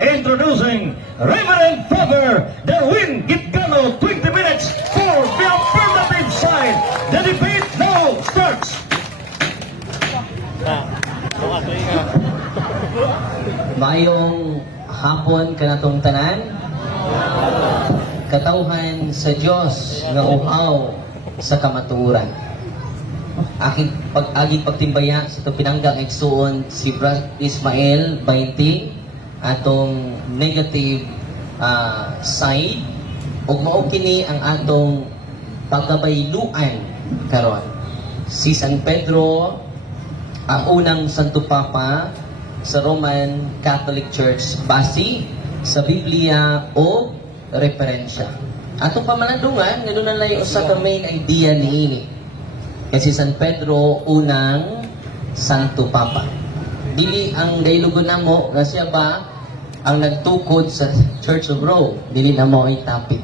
introducing Reverend Father Derwin Gitgano, 20 minutes for the affirmative side. The debate now starts. Mayong hapon kanatong tanan, katawhan sa Dios nga uhaw sa kamatuoran. Agi pagtimbaya sa itong pinanggang igsuon si Brad Ismael 20 atong negative side ug mao kini ang atong pagkabayluan karon. Si San Pedro ang unang Santo Papa sa Roman Catholic Church base sa Biblia o referensya. Atong pamalandungan nga doon na layo usa ka main idea niini. Kasi San Pedro unang Santo Papa. Dili ang daylugon namo nga siya ba ang nagtukod sa Church of Rome. Dili na mo ay topic.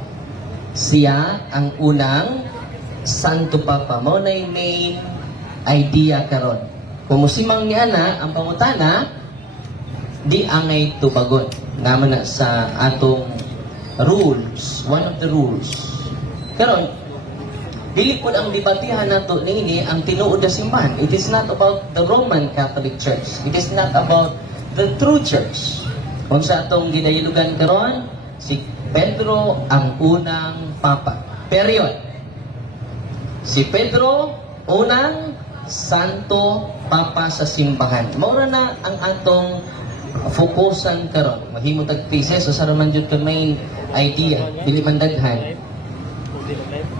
Siya ang unang Santo Papa. Mao na main idea karon. Kung musimang niya na ang pangutana, di angay tubagon. Naman na sa atong rules, one of the rules. Karon, dili po ang debatihan nato nini ang tinuod na simbahan. It is not about the Roman Catholic Church. It is not about the true church. Kung sa atong gidaylugan karon, si Pedro ang unang papa. Period. Si Pedro unang Santo Papa sa simbahan. Maura na ang atong fokusan karon. Mahimo tag pieces so sa raman jud ka main idea, dili man daghan.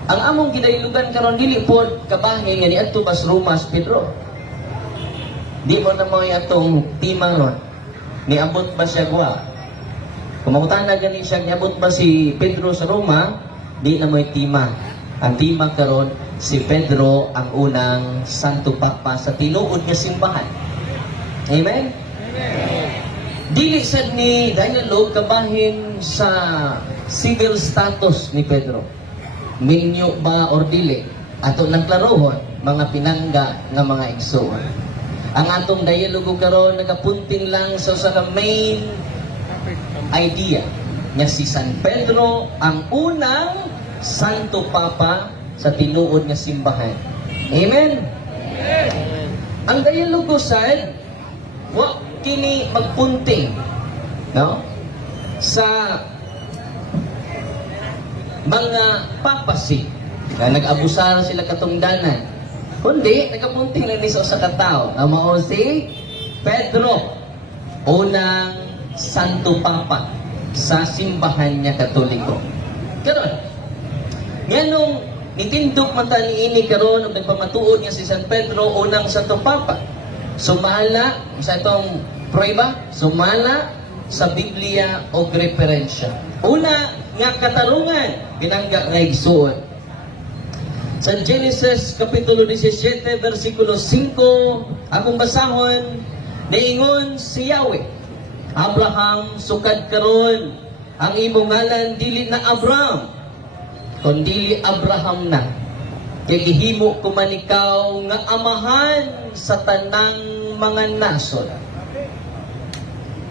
Ang among gidaylugan karon dili pod kabahin nga niadto bas Romas Pedro. Di mo na mo atong timang ron. Niabot ba siya gwa? Kung makutana gani siya niabot ba si Pedro sa Roma, di na mo tima. Ang tima karon si Pedro ang unang Santo Papa sa tinuod nga simbahan. Amen. Dili sad ni dialogue kabahin sa civil status ni Pedro. Minyo ba or dili? Ato lang klarohon, mga pinangga nga mga igsoon. Ang atong dialogo karon nagapunting lang sa usa ka main idea nga si San Pedro ang unang Santo Papa sa tinuod nga simbahan. Amen. Amen. Ang dialogo sad wa kini magpunting no sa mga papasi na nag-abusar sila katungdanan. Kundi, nagapunting lang ni sa usa ka tawo na mao si Pedro, unang Santo Papa sa simbahan niya Katoliko. Karon, nganong nitindog man ta niini karon ug nagpamatuod niya si San Pedro unang Santo Papa. Sumala sa itong prueba, sumala sa Biblia o referensya. Una nga katarungan pinangga nga igsuon. Sa Genesis Kapitulo 17 versikulo 5 akong basahon, niingon si Yahweh, Abraham sukad karon ang imong ngalan dili na Abraham kundi Abraham na. Kay gihimo ko man ikaw nga amahan sa tanang mga nasod.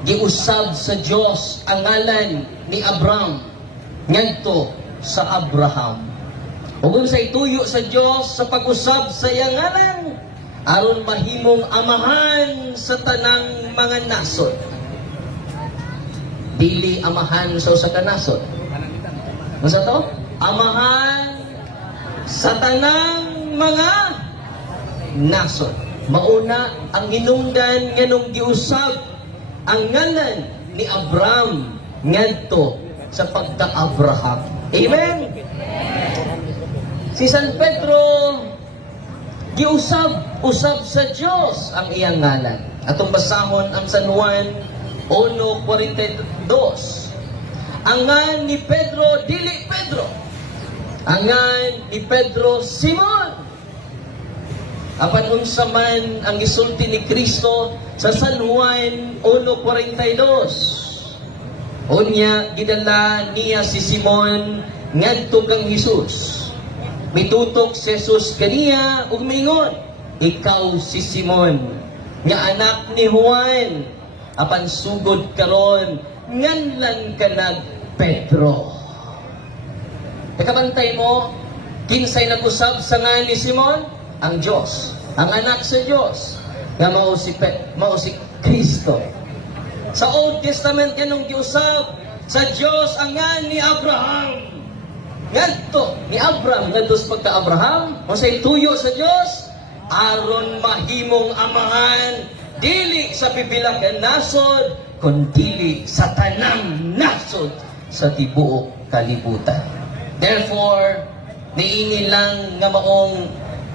Giusab sa Dios ang ngalan ni Abraham ngadto sa Abraham. Ug sa ituyo sa Dios sa pag-usab sa iyang ngalan aron mahimong amahan sa tanang mga nasod. Dili amahan sa usa ka nasod. Masa to? Amahan sa tanang mga nasod. Mauna ang hinungdan nganong giusab ang ngalan ni Abraham ngadto sa pagka-Abraham. Amen. Si San Pedro giusab sa Dios ang iyang ngalan. Atong basahon ang San Juan 1:42. Ang ngalan ni Pedro dili Pedro. Ang ngalan ni Pedro Simon. Apan unsa man ang gisulti ni Kristo sa San Juan 1:42. Unya gidala niya si Simon ngadto kang Hesus. Mitutok si Jesus kaniya ug mingon, ikaw si Simon, nga anak ni Juan, apan sugod karon nganlan ka nag Pedro. Nakabantay mo, kinsay nag-usab sa nga ni Simon? Ang Diyos, ang anak sa Diyos, nga mao si Kristo. Sa Old Testament ganong giusab sa Diyos ang nga ni Abraham. Ngadto ni Abraham ngadto sa pagka-Abraham, o sa tuyo sa Diyos, aron mahimong amahan dili sa pipilang nga nasod, kundi sa tanang nasod sa tibuok kalibutan. Therefore, niini lang nga maong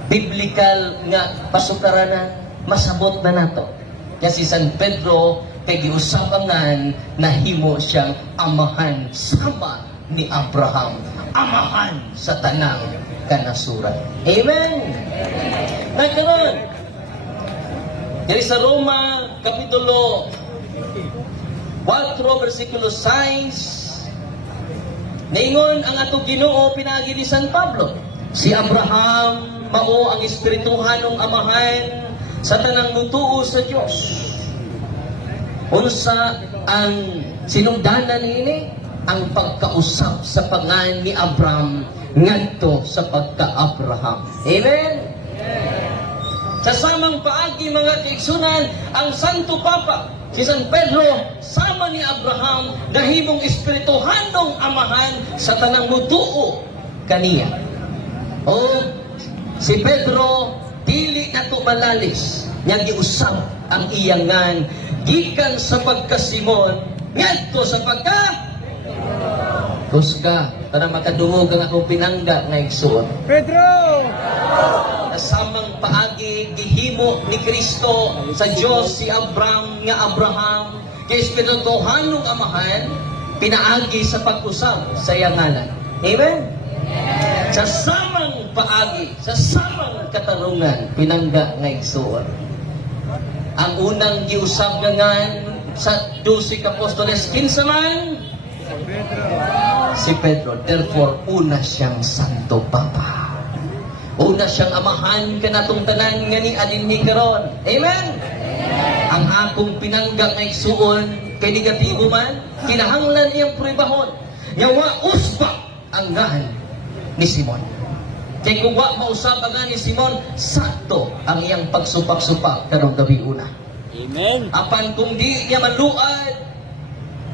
biblical nga pasukaranan, masabot na nato. Kasi San Pedro, kay giusabangan na himo siyang amahan sama ni Abraham, amahan sa tanang kanasuran. Amen! Nagkaroon, diri sa Roma, Kapitulo 4, versikulo 6, naingon ang ato Ginoo pinagi ni San Pablo. Si Abraham mao ang espirituhanong amahan sa tanang mutuo sa Dios. Unsa ang sinungdanan niini? Ang pagkausap sa pangan ni Abraham ngadto sa pagka-Abraham. Amen. Sa samang paagi mga kaigsunan, ang Santo Papa si San Pedro sama ni Abraham nahimong espirituhanong amahan sa tanang mutuo kaniya. O si Pedro dili nato malalis nga giusab ang iyangan gikan sa pagkasimon ngadto sa pagka kusga para makadungog ang akong pinangga nga igsuon. Pedro! Samang paagi gihimo ni Kristo sa Dios si Abraham nga Abraham kay espirituhanong amahan pinaagi sa pag-usab sa iyanganan. Amen. Sa samang paagi, sa samang katarungan pinangga nga igsuon. Ang unang giusab ngan sa 12 apostoles kinsa man si Pedro. Therefore una siyang Santo Papa. Una siyang amahan kanatong tanan nga ni adinhi karon. Amen. Ang akong pinangga nga igsuon kay negatibo man kinahanglan iyang prebahon nga wa usba ang ngahan ni Simon. Kay kung wa mausab ang ngahan ni Simon, sakto ang iyang pagsupak-supak karong gabi una. Amen. Apan kung di niya maluad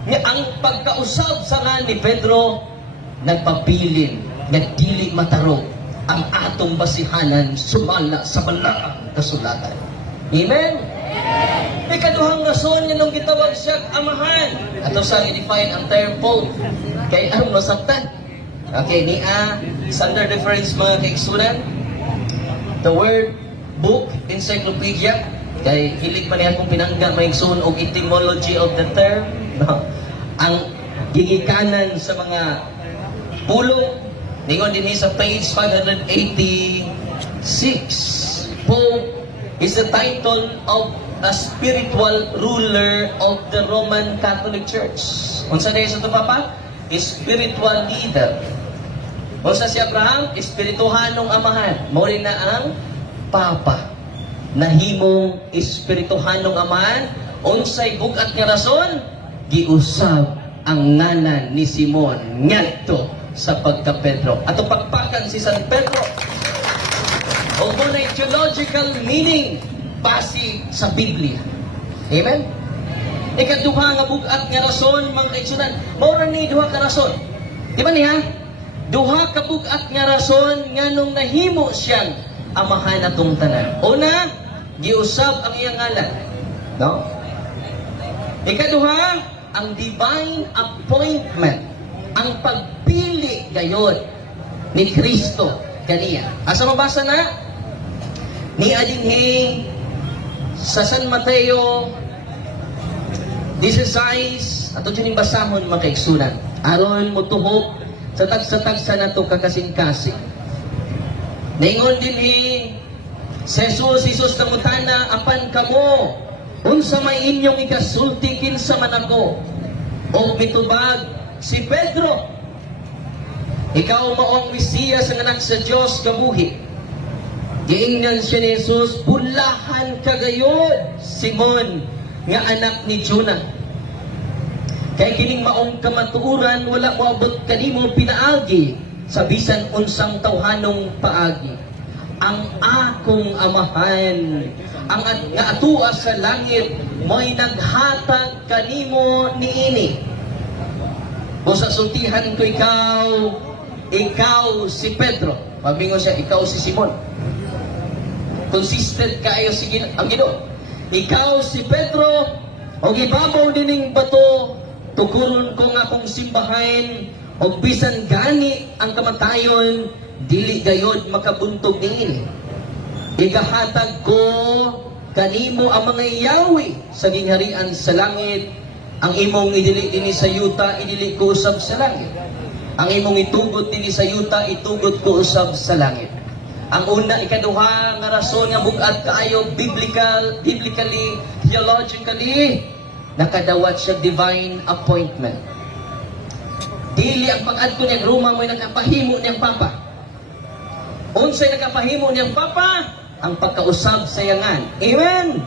nga ang pagkausab sa ngahan ni Pedro, nagpabilin, nagdili matarong ang atong basihanan sumala sa balaang kasulatan. Amen? Ikaduhang rason nga nung gitawag siya amahan. Ato sa i-define ang term Pope. Kay ang masaktan. Okay, niya is under difference mga kaigsunan. The word book, encyclopedia, kay hilig pa niya kung pinangga maigsuon og etymology of the term. No. Ang gigikanan sa mga pulong ningon din sa page 586. Pope is the title of a spiritual ruler of the Roman Catholic Church. Unsa day sa ito, Papa? Spiritual leader. Unsa si Abraham? Espirituhanong amahan. Mao rin na ang Papa. Nahimong espirituhanong amahan. Unsay bugat nga rason? Giusab ang ngalan ni Simon ngadto sa pagka-Pedro. Ato pagpakan si San Pedro. O na theological meaning base sa Biblia. Amen? Ikaduha nga bugat nga rason, mga kaigsunan, mao ni duha ka rason. Di ba niya? Duha ka bugat nga rason nga nung nahimo siyang amahan atong tanan. Una, giusab ang iyang ngalan. No? Ikaduha, ang divine appointment, ang pagpili gayon ni Kristo kaniya. Asa mabasa na? Ni adinhi sa San Mateo 16, ato dyan yung basahon mga kaigsunan. Aron mo tuhog sa tagsa-tagsa na ito kakasing-kasing. Naingon din si Jesus na mutana, apan kamo, unsa may inyong ikasulti kinsa man ako, o mitubag si Pedro, ikaw maong Mesiyas ang anak sa Diyos kabuhi. Giingnan siya ni Jesus, bulahan ka gayon, Simon, nga anak ni Jonah. Kay kining maong kamatuoran wala moabot kanimo pinaagi sa bisan unsang tawhanong paagi. Ang akong amahan, ang nga atua sa langit, mo'y naghatag kanimo niini. O sa sultihan ko ikaw si Pedro. Mabingo siya, ikaw si Simon. Consistent kayo ang Ginoo. Ikaw si Pedro, o ibabaw dining bato, tukuron ko nga akong simbahan, o bisan gani ang kamatayon, dili gayod makabuntog niini. Igahatag ko kanimo ang mga yawi sa gingharian sa langit. Ang imong idili dinhi sa yuta, idili ko usab sa langit. Ang imong itugot dinhi sa yuta, itugot ko usab sa langit. Ang una, ikaduha nga rason nga bugat kaayo biblically, theologically, nakadawat siya divine appointment. Dili ang pag-adto niyang Roma mo'y nakapahimo niyang Papa. Unsay nakapahimo niyang Papa? Ang pagkausab sa yangan. Amen!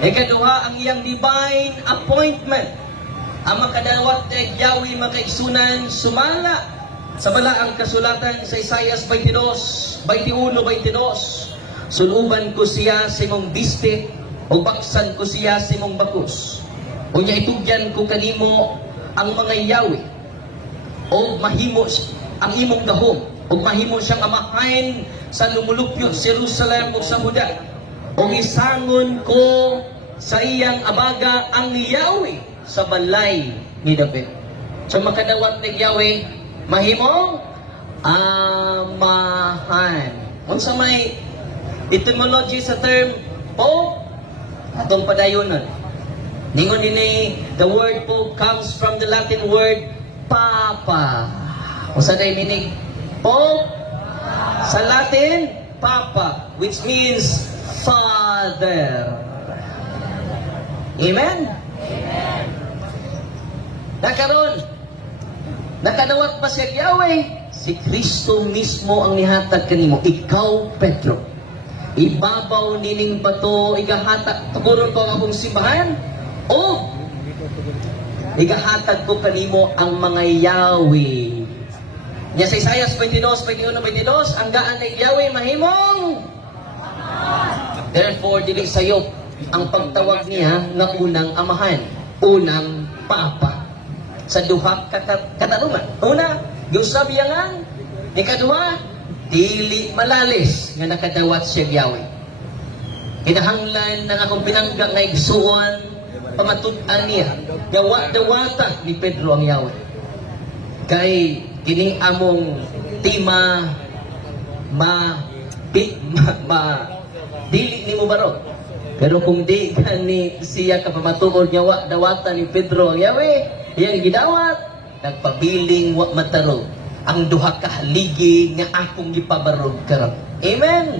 Ikaduha, ang iyang divine appointment. Ang makadawat na Yahweh makaigsunan sumala sa balaang kasulatan sa Isaias 22, 21, 22. Suluban ko siya sa imong biste, o baksan ko siya sa imong bakus. O niya itugyan ko kanimo ang mga Yahweh, o mahimo ang imong gahom, o mahimo siyang amahain sa lumulupyo sa Jerusalem o sa Huda. O isangon ko sa iyang abaga ang Yahweh sa balay ni David. So makadawat ni Yahweh, mahimong amahan. Unsa may etymology sa term Pope? Atong padayonon. Ningon ini, the word Pope comes from the Latin word Papa. Unsa day meaning Pope? Sa Latin, Papa, which means Father. Amen? Amen. Nakadawat pa siya Yahweh, si Kristo mismo ang nihatag kanimo. Ikaw, Pedro, ibabaw nining bato, igahatag, tukuron ko ang akong simbahan, o igahatag ko kanimo ang mga Yahweh. Nya sa Isaias 22, 21, 22, ang gaan ng Yahweh mahimong. Therefore, dili sayo ang pagtawag niya nga unang amahan, unang Papa. Sa duha katanungan. Una, giusab yangan. Ikaduha, dili malalis nga nakadawat siya Yahweh. Kinahanglan ng akong pinangga nga igsuon, pamatud-an niya. Dawat-dawata ni Pedro ang Yahweh. Kay kining among tima dili ni mo baro. Pero kung di ni siya kapamatuod niya dawata ni Pedro ang Yahweh, iyang gidawat, nagpabiling wa matarog ang duha ka haligi nga akong gipabarog karon. Amen.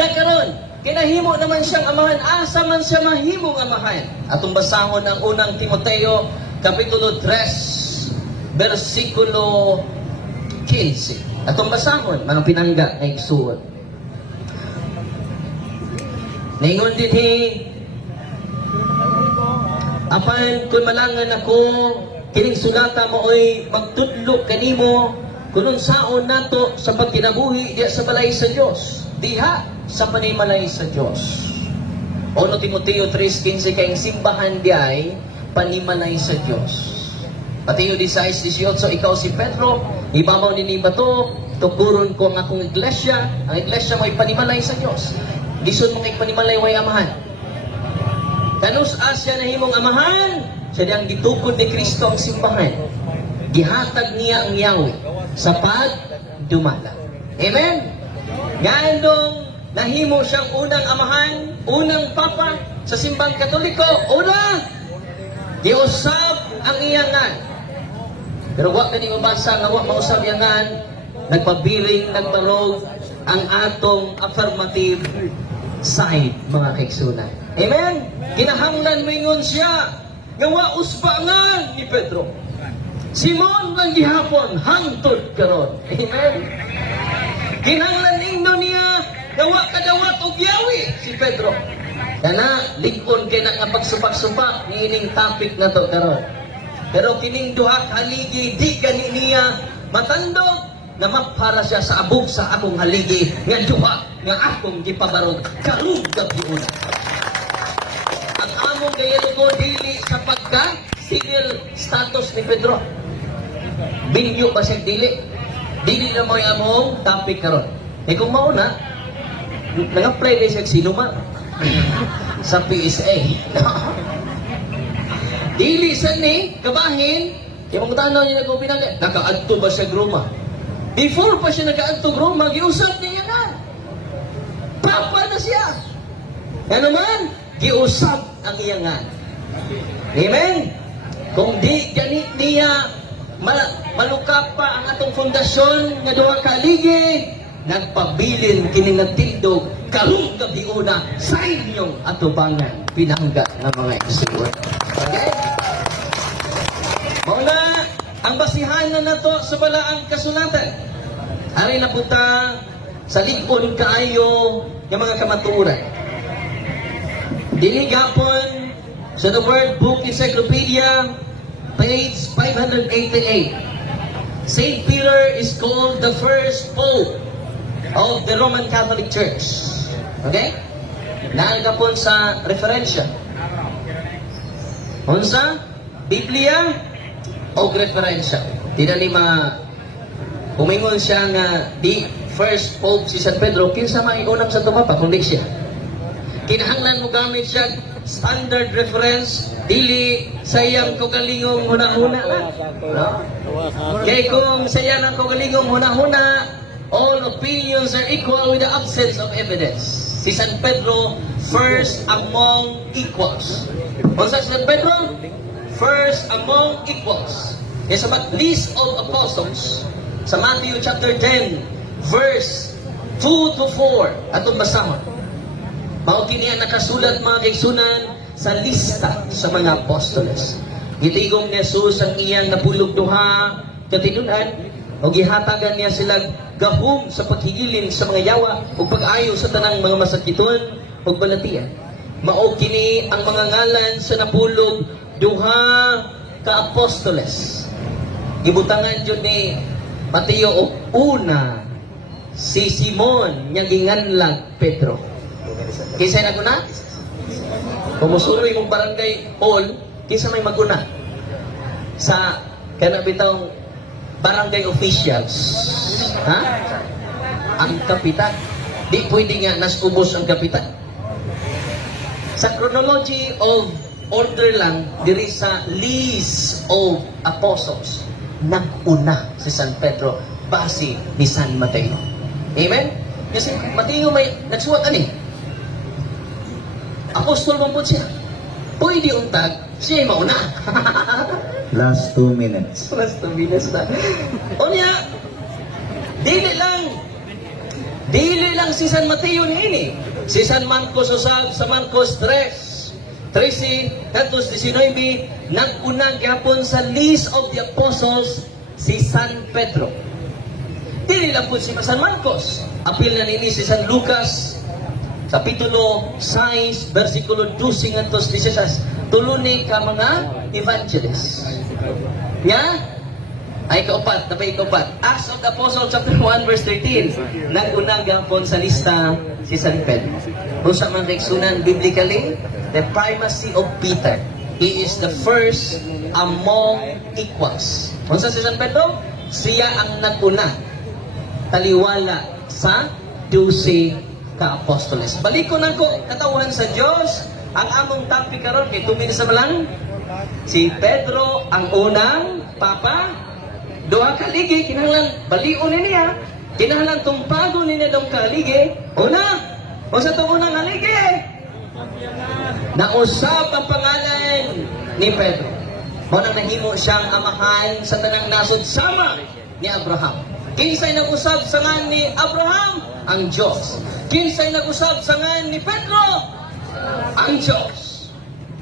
Nagkaron, kinahimo naman siyang amahan. Asa man siya mahimong amahan? Atong basahon ang unang Timoteo kapitulo 3 versikulo 15. Atong basahon manong pinangga nga igsuon. Ningon dinhi, apan kung malangan ako, kining sulata mo'y magtudlo kanimo, kunong saon nato sa pagkinabuhi diya sa balay sa Dios, diha sa panimalay sa Dios. Ono Timoteo 3:15 kayong simbahan diay panimalay sa Dios. Mateo 16:18, ikaw si Pedro, ibabaw ni bato, tukuron ko ang akong iglesia. Ang iglesia mo'y panimalay sa Dios. Lison mo kay panimalay way amahan. Kanus asya na himong amahan, siya diyang gitukod ni Kristo ang simbahan. Gihatag niya ang Yahweh sa pagdumala. Amen? Gandong nahimo siyang unang amahan, unang Papa sa simbang Katoliko. Una, giusab ang iyangan. Pero wag na mabasa nga wag mausab iyangan, nagpabiling, nagtarog ang atong affirmative side, mga kaigsunan. Amen? Kinahanglan mo ingon siya, gawa usbangan ni Pedro. Simon lang gihapon, hangtod karon. Amen? Kinahanglan ingno niya, gawa kadawat og Yahweh si Pedro. Kana ligon kay na nga pagsupak-supak niining topic na to karon. Pero kining duha ka haligi di gani niya matandog na magpara siya sa abog sa akong haligi nga duha nga akong gipabarog karong gabi una. Ang among gayelo ko dili sa pagka civil status ni Pedro. Binyo pa siya dili. Dili na mo among topic karon. Eh kung mauna, nag-apply na siya sino man sa PSA. Dili sa ni, kabahin, yung mga tanaw niya nag-upinang, naka-adto ba siya groma? Before pa siya naka-adto groma, giusap niya nga. Papa na siya. Yan naman, giusap ang iyangan. Amen? Kung di ganit niya, malukap pa ang atong fondasyon nga duha ka haligi, nagpabilin kini nagtindog karong gabi una sa inyong atubangan pinangga ng mga igsoon. Okay? Mauna, ang basihanan na to sa balaang kasulatan. Ari na punta sa ligon kaayo ng mga kamatuoran. Dili gapon sa The Word Book Encyclopedia, page 588. Saint Peter is called the first pope of the Roman Catholic Church. Okay? Naalgapon sa referensya. Unsa? Biblia o referensya. Tila ni umingon siya nga di first pope si San Pedro, kinsa may unang sa tumapa, kundi siya. Kinahanglan mo gamit siya standard reference, dili sayang kogalingong huna-huna na. No? Kaya kung sayang kogalingong huna-huna, all opinions are equal with the absence of evidence. Si San Pedro, first among equals. Kung sa San Pedro, first among equals. Kaya sa list of apostles, sa Matthew chapter 10, verse 2 to 4, atong basahon. Mao kini ang nakasulat mga kaigsunan sa lista sa mga apostoles. Gitigom ni Jesus ang iyang napulog duha katinunan o gihatagan niya silang gahom sa paghigilin sa mga yawa o pag-ayo sa tanang mga masakiton o balatian. Mao kini ang mga ngalan sa napulog duha ka apostoles. Gibutangan jud ni Mateo o una si Simon nga ginganlang Pedro. Kinsa na guna? Kumusuloy mong barangay hall, kinsa may maguna? Sa kanabitong barangay officials. Ha? Ang kapitan. Di pwede nga nasubos ang kapitan. Sa chronology of order lang, diri sa list of apostles, nag-una si San Pedro base ni San Mateo. Amen? Kasi Mateo may nagsuwat ani. Apostol man po siya. Pwede untag, siya mauna. Last 2 minutes. Last 2 minutes na. O niya, dili lang si San Mateo niini. Si San Marcos usab sa Marcos 13, katos 19, nag-unang gapon sa list of the apostles si San Pedro. Dili lang po si San Marcos. Apil na nini si San Lucas, Kapitulo 6, versikulo 12 ngantos 16. Tuluni ka mga evangelists. Yeah? Ay kaupat, napay kaupat. Acts of the Apostles chapter 1 verse 13. Nag-unang gapon sa lista si San Pedro. Kung sa mga kaigsunan biblically, the primacy of Peter. He is the first among equals. Kung sa si San Pedro, siya ang nag-una. Taliwala sa 12 ka-apostoles. Balik ko na ko, katawan sa Diyos, ang among topic karon kay 2 minutes na lang. Si Pedro ang unang papa. Duha ka ligi, kinahanglan baliun niya. Kinahanglan tumpago niya dong kaligi. Una, o sa itong unang haligi, nausap ang pangalan ni Pedro. Munang nahimo siyang amahan sa tanang nasod sama ni Abraham. Kinsay nag-usab sa ngan ni Abraham? Ang Diyos. Kinsay nag-usab sa ngan ni Pedro? Ang Diyos.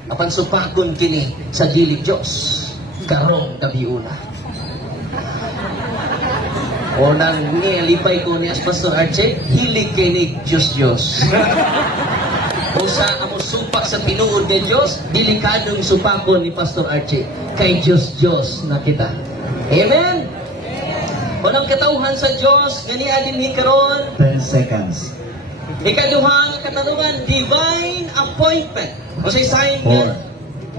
Apan supakon kini sa dili Diyos. Karong gabiuna. O nang nilipay ko ni Pastor Archie, hilig kini Diyos. Usa amo supak sa tinuod kay Dios, delikadong supakon ni Pastor Archie. Kay Diyos na kita. Amen. Unang katauhan sa Dios nga niya dinhi karon. 10 seconds. Ikaduhang katanungan, divine appointment. O sa sign nga,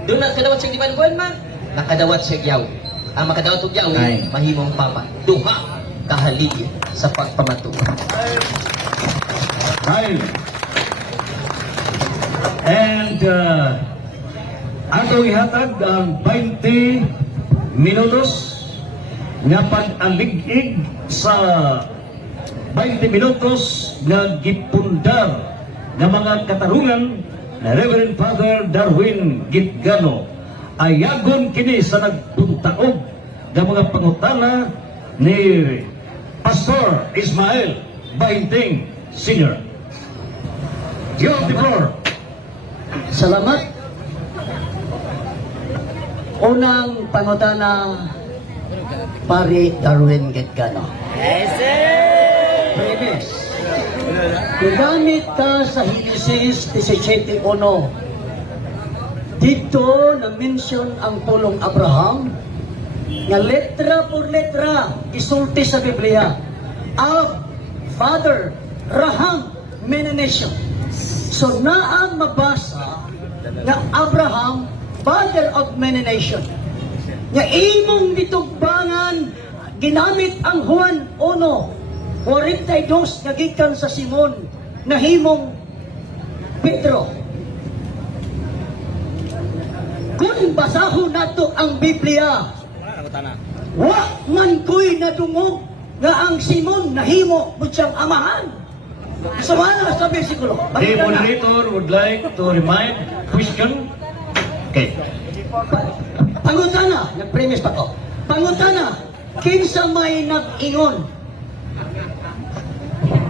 doon na kadawat siya divine appointment, nakadawat siya yaw. Ang makadawat og yaw, Nine. mahimong papa. Duha kahaligi sa pagpamatuwa. Time. And ato ihatag ang 20 minutos nga pag-alig-ig sa 20 minutos nga gipundar nga mga katarungan na Reverend Father Darwin Gitgano. Ayagon kini sa nagpuntaog nga mga pangutana ni Pastor Ismael Bainting Sr. You have the floor. Salamat. Unang pangutana, Pari Darwin Gitgano. Premise. Gamit ta sa Genesis 17:1. Dito na-mention ang pulong Abraham nga letra por letra isulti sa Biblia. Av, Father, Raham, many nation. So naa mabasa nga Abraham, father of many nation. Nga imong ditugbangan ginamit ang Juan 1:42 nga gikan sa Simon na himong Pedro. Kung basahon nato ang Biblia, wa man ko'y nadungog nga ang Simon nahimo mo siyang amahan. So ano sa bersikulo? The moderator would like to remind question. Okay. Pangutana, nag-premise pa ko. Pangutana, kinsa may nag-ingon?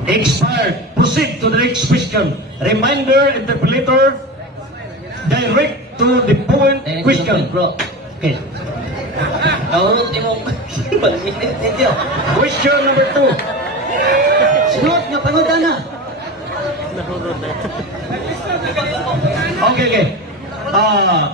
Expired. Proceed to the next question. Reminder, interpolator, direct to the point question. Bro. Okay. Naurot ni mong Thank you. Question number 2. Sunod nga pangutana. Okay.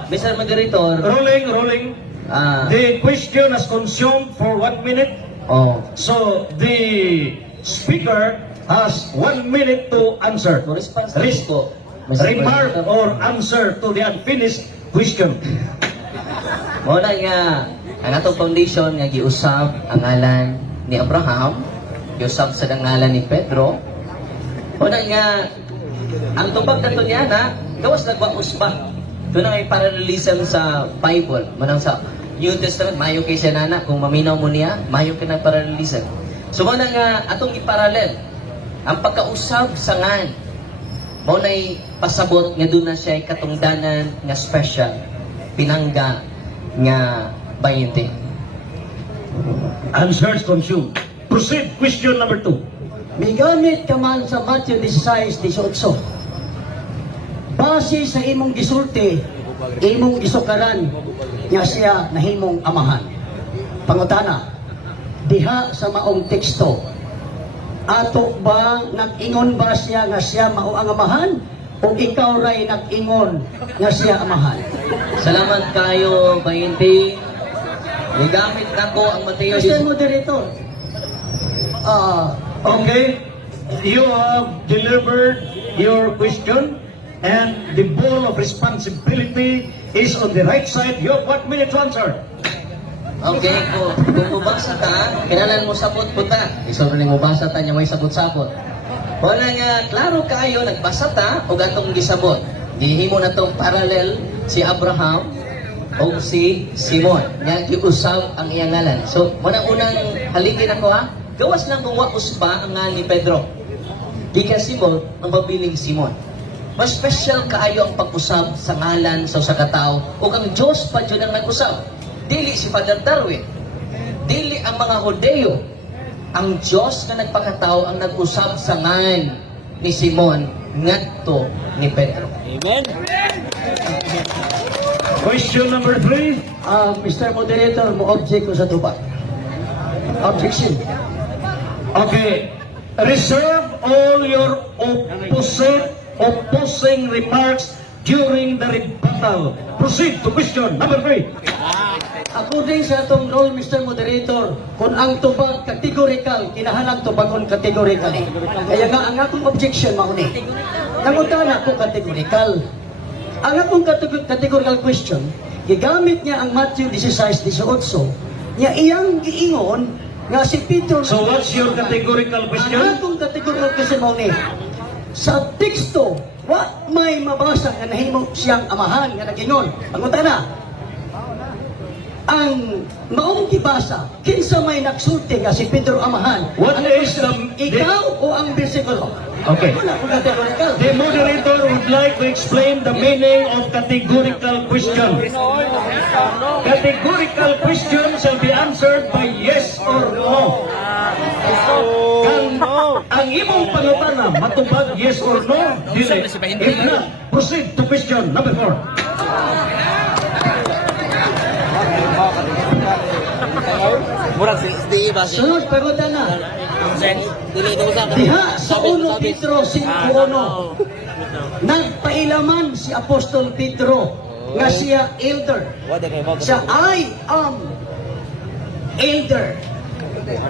Mr. Moderator, Rolling. ah, The question has consumed for 1 minute. oh, So the speaker has 1 minute to answer. no response na ko. Remark or answer to the unfinished question. Muna nga, ang atong foundation nga giusab ang ngalan ni Abraham, giusab sa ngalan ni Pedro. Muna nga, ang tubag na to niya na, gawas nagwaos ba? Ito na may parallelism sa Bible. Manang sa New Testament, mayo kay siya nana. Kung maminaw mo niya, mayo ka ng parallelism. So muna nga, atong iparalel, ang pagkausab sa ngan, maunay pasabot nga doon na siya ay katungdanan nga special, pinangga nga 20. Answers consumed. Proceed. Question number 2. Migamit ka man sa Matthew 16:18. Base sa imong gisulti, imong gisukaran, nga siya nahimong amahan. Pangutana, diha sa maong teksto, ato ba nag-ingon ba siya nga siya mao ang amahan? O ikaw ray nag-ingon nga siya amahan? Salamat kayo, 20. Nigamit na ko ang Mateo Mr. Moderator, Okay. You have delivered your question and the ball of responsibility is on the right side. You have 1 minute to answer. Okay, kung mubasa ka, kinalan mo sapot puta. Iso rin mubasa ta niya may sapot-sapot. Wala nga, klaro kayo, nagbasa ta, o gatong gisabot. Dihimo na tong parallel si Abraham o si Simon. Nga giusab ang iyang ngalan. So, unang haligin ako ha, gawas lang kung waus ba ang ngalan ni Pedro. Gikan Simon, ang mabiling Simon. Mas special kaayo ang pag-usab sa ngalan sa usa ka tawo ug ang Dios pa jud ang nag-usab. Dili si Father Darwin. Dili ang mga Hodeo. Ang Diyos na nagpakatao ang nag-usab sa ngalan ni Simon ngadto ni Pedro. Amen. Question number 3. Mr. Moderator, mo-object ko sa tubag. Objection. Okay. Reserve all your opposing remarks during the rebuttal. Proceed to question number 3. According sa atong role, Mr. Moderator, kung ang tubag categorical, kinahanglan tubagon categorically. Kaya nga, ang akong objection mauni. Nangutana ko categorical. Ang akong categorical question, gigamit niya ang Matthew 16:18, niya iyang giingon nga si Pedro. So what's your categorical Ang question? akong categorical question mauni. Sa teksto, wa may mabasa nga nahimo siyang amahan nga nagingon. Pangutana, ang maong gibasa, kinsa may nagsulti nga si Pedro amahan? What Ano is ba? the- Ikaw o ang bersikulo? Okay. Wala ko categorical. The moderator would like to explain the meaning of categorical question. Categorical question shall be answered by yes or no. Kang ang imong pangutana matubag yes or no, dili. If not, proceed to question number 4. Murag di ba si Sunod, pagutan na. dili ko sa Diha sa 1 Pedro 5:1, nagpailaman si Apostol Pedro nga siya elder. Wala kay bago. Siya, I am elder.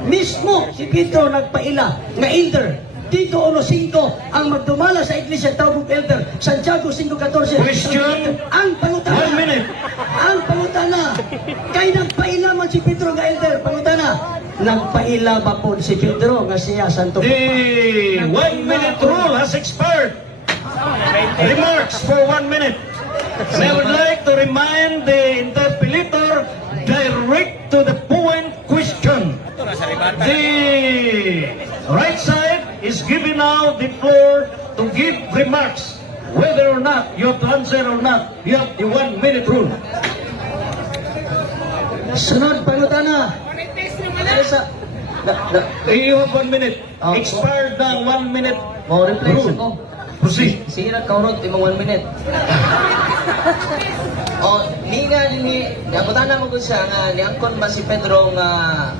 Mismo si Pedro nagpaila nga elder. Tito 1:5 ang magdumala sa iglesia tawag elder. Santiago 5:14. Question. Ang pangutana. 1 minute. Ang pangutana. Kay nagpaila man si Pedro nga elder. Pangutana. Nagpaila ba po si Pedro nga siya Santo The 1 minute rule has expired. Remarks for 1 minute. And I would like to remind the interpellator direct to the point question. The right side is giving now the floor to give remarks. Whether or not you have to answer or not, you have the 1 minute rule. Sunod pangutana. Sa You have 1 minute. Oh. Expired the 1 minute Mau reflex rule. ako. Proceed. Sira kaurot imong 1 minute. Ni nga ni nabutan na mo ko siya nga niangkon ba si Pedro nga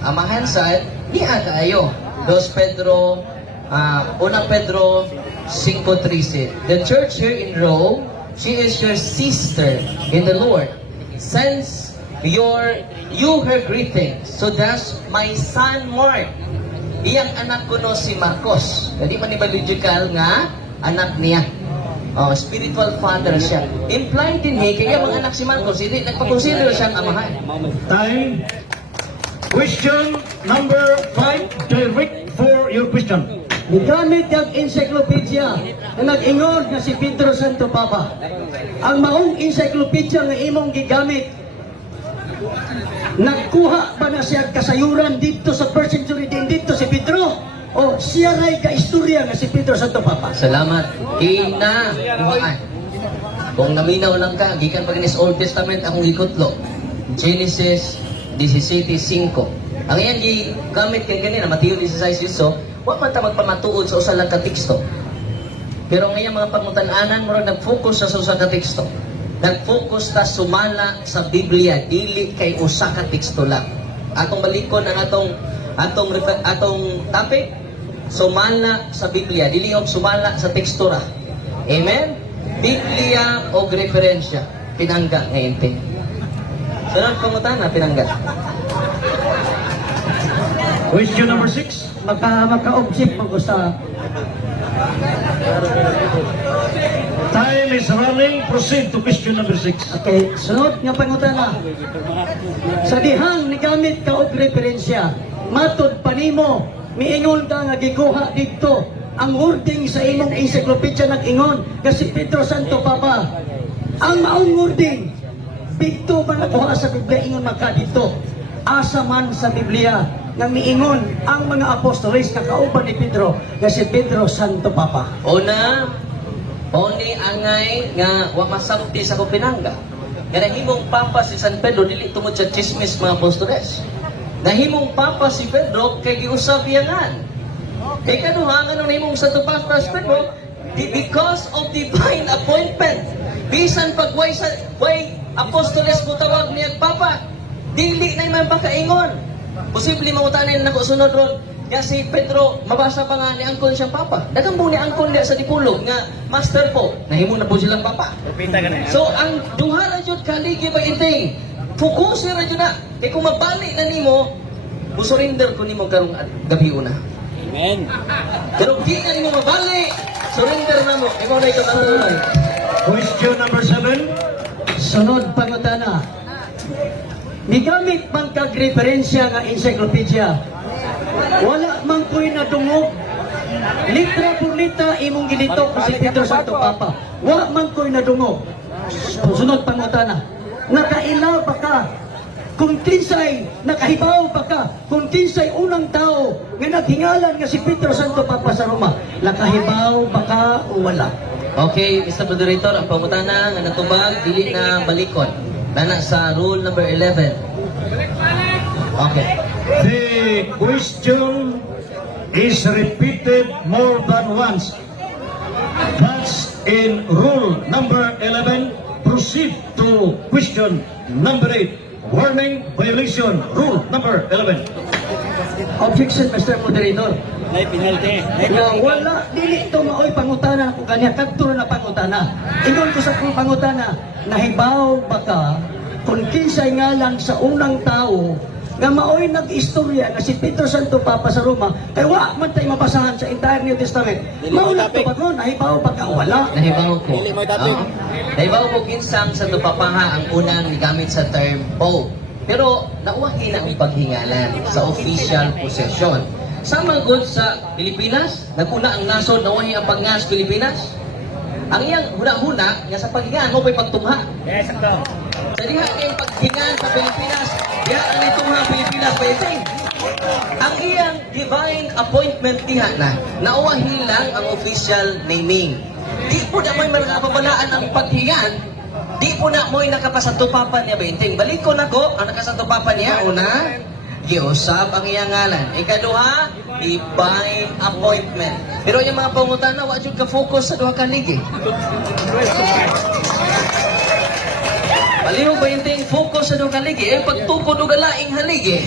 amahan sa ni aga ayo. 2 Pedro 1 Pedro 5:13. The church here in Rome, she is your sister in the Lord. Sends you her greetings. So does my son Mark. Iyang anak ko no si Marcos. Hindi man ni biological nga anak niya. Spiritual father siya. Implied din kaya mga anak si Marcos, hindi nagpakonsider siyang amahan. Time. Question number 5. Direct for your question. Nigamit yung encyclopedia na nag-ingod nga si Pedro Santo Papa. Ang maong encyclopedia nga imong gigamit, nagkuha ba na siya kasayuran dito sa first century din dito si Pedro? O siya ray ka-istorya nga si Pedro Santo Papa? Salamat. Kinakuhaan. Kung naminaw lang ka, gikan pag nis Old Testament akong ikutlo. Genesis 17:5. Ang iyan gamit kay ganina, Mateo 16:18, wa man ta magpamatuod sa usa lang ka teksto. Pero ngayon mga pangutanan, murag nag-focus sa usa ka teksto. Nag-focus ta sumala sa Biblia, dili kay usa ka teksto lang. Atong balikon ang atong topic, sumala sa Biblia, dili og sumala sa tekstura. Amen? Biblia og referensya, pinangga nga ente. Sunod pangutana, pinangga. Question number 6. Maka-object mo ko sa Time is running. Proceed to question number 6. okay, sunod nga pangutana. Sa dihang nigamit ka og referensya, matod panimo, miingon ka nga gikuha dito ang wording sa imong encyclopedia nag-ingon kasi Pedro Santo Papa. Ang maong wording dito ba nakuha sa Biblia ingon maka dito. Asa man sa Biblia nga miingon ang mga apostoles na kauban ni Pedro kasi Pedro Santo Papa. Una, oni angay nga wa masamti sa kupinangga. Nga nahimong papa si San Pedro dili tungod sa chismis mga apostoles. Nahimong papa si Pedro kay giusab iyangan. Kay kaduha nga nung nahimong Santo Papa si Pedro because of divine appointment. Bisan pag way apostoles mo tawag niya papa, dili na man pakaingon. Posible mangutanin nako sunod ron. Kaya si Pedro, mabasa pa nga ni Angkol siyang papa. Dagang po ni Angkol niya sa dipulog nga, Master po, nahimo na po silang papa. Pita ka na. So, ang duha na yun, kaligi ba iting? Fukusin na yun na. Kaya kung mabalik na nimo, musurrender ko nimo karong gabi una. Amen. Pero di na nimo mabalik, surrender na mo. Ikaw na ikaw na. Question number 7. Sunod pangutana. Migamit man kag referensya nga encyclopedia. Wala man ko'y nadungog. Litra por litra imong ginitok si Pedro Santo Papa. Wala man ko'y nadungog. Sunod pangutana. Nakailaw ba ka? Kung kinsay nakahibaw pa ka, kung kinsay unang tao nga naghingalan nga si Pedro Santo Papa sa Roma, nakahibaw ba ka o wala? Okay, Mr. Moderator, ang pangutana nga natubag, dili na balikon. Nana sa rule number 11. Okay. The question is repeated more than once. That's in rule number 11. Proceed to question number 8. Warning violation. Rule number 11. Objection, Mr. Moderator. Nay penalty. Nay Nga penalty. wala, dili ito maoy pangutana ko kanya, kadto na pangutana. Ingon ko sa kong pangutana, nahibaw ba ka kung kinsay ngalan sa unang tao nga maoy nag-istorya na si Pedro Santo Papa sa Roma, kay wa man tayo mabasahan sa entire New Testament. Mauna to ba ko, nahibaw ba ka? Wala. Nahibaw ko. Dili mo tapin. Nahibaw ko kinsang sa tupapaha ang unang gigamit sa term Pope. Pero nauwahi na ang paghingalan sa official possession. Sama gud sa Pilipinas, naguna ang nasod nauwahi ang pagngas Pilipinas. Ang iyang huna-huna nga sa paghingan mo pa'y pagtungha. Yes, sakto. Sa diha kayong paghingan sa Pilipinas, diha ang itungha Pilipinas pwede. Ang iyang divine appointment diha na, nauwahi lang ang official naming. Di po na mo'y nakapabalaan ang paghingan, di po na mo'y nakapasatupapan niya 20. Balik ko na ko, ang nakasatupapan niya, una, giusap ang iyang ngalan. Ikaduha, divine appointment. Pero yung mga pangutan na, wajud ka focus sa duha ka ligi. Palihog ba yung focus sa duha ka ligi? Eh, pagtukod o galaing haligi.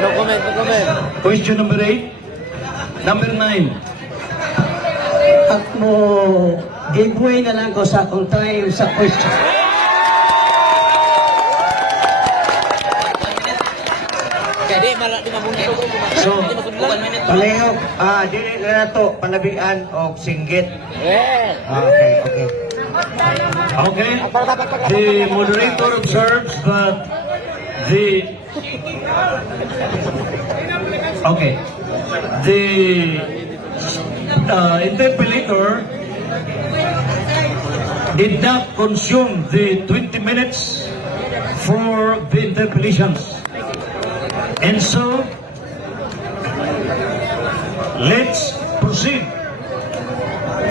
No comment, no comment. Question number 8. Number 9. At mo, giveaway na lang ko sa akong time sa question. Kaya di mabunto ko. So, 1 minute. Palihog, dili na to panabian o singgit. Yeah. Okay. Okay. The moderator observes that the interpellator did not consume the 20 minutes for the interpellations. And so, let's proceed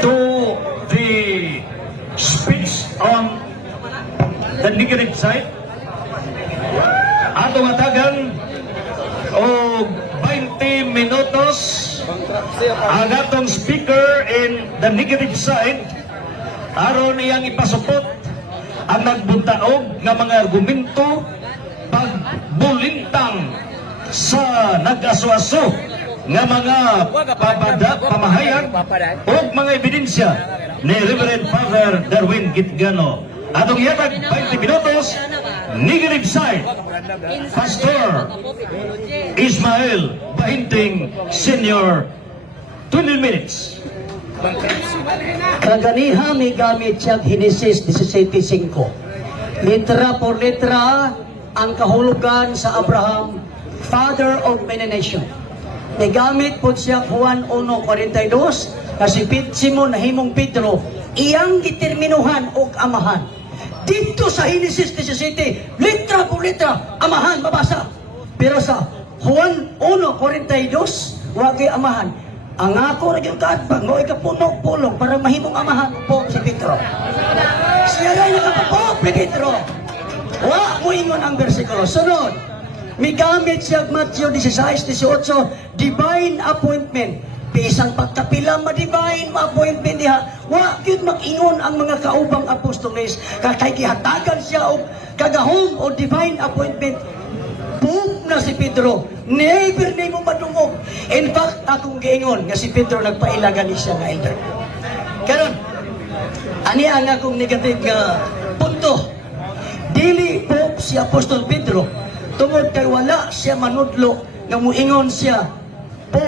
to the speech on the negative side. Atong atagan o 20 minutos ang atong speaker in the negative side aron iyang ipasupot ang nagbuntaog nga mga argumento pagbulintang sa nag-aso-aso nga mga pamahayag o mga ebidensya ni Reverend Father Darwin Gitgano. Atong yatag 20 minutos, negative side, Pastor Ismael Bahinting Senior, 20 minutes. Kaganiha may gamit siya Genesis 17:5. Litra por litra ang kahulugan sa Abraham, father of many nations. May gamit po siya Juan 1:42 kasi Simon nahimong Pedro iyang determinuhan og amahan. Dito sa Genesis 17, litra por litra, amahan mabasa. Pero sa Juan 1:42, wagi amahan. Ang ako rin yung kaatbang, mo ikapuno-pulong para mahimong amahan po si Pedro. Siya rin nakapapop ni Pedro. Wa mo ingon ang bersikulo. Sunod, may gamit siya Matthew 16:18, divine appointment. Pisang pagkapila ma-divine ma-appointment diha. Wa gyud mag-ingon ang mga kaubang apostoles katay gihatagan siya og kagahom o divine appointment. Pope na si Pedro, never na mo madungog. In fact, akong giingon nga si Pedro nagpailagan ni siya nga elder. Karon, ani ang akong negative nga punto. Dili po si Apostol Pedro, tungod kay wala siya manudlo nga muingon siya po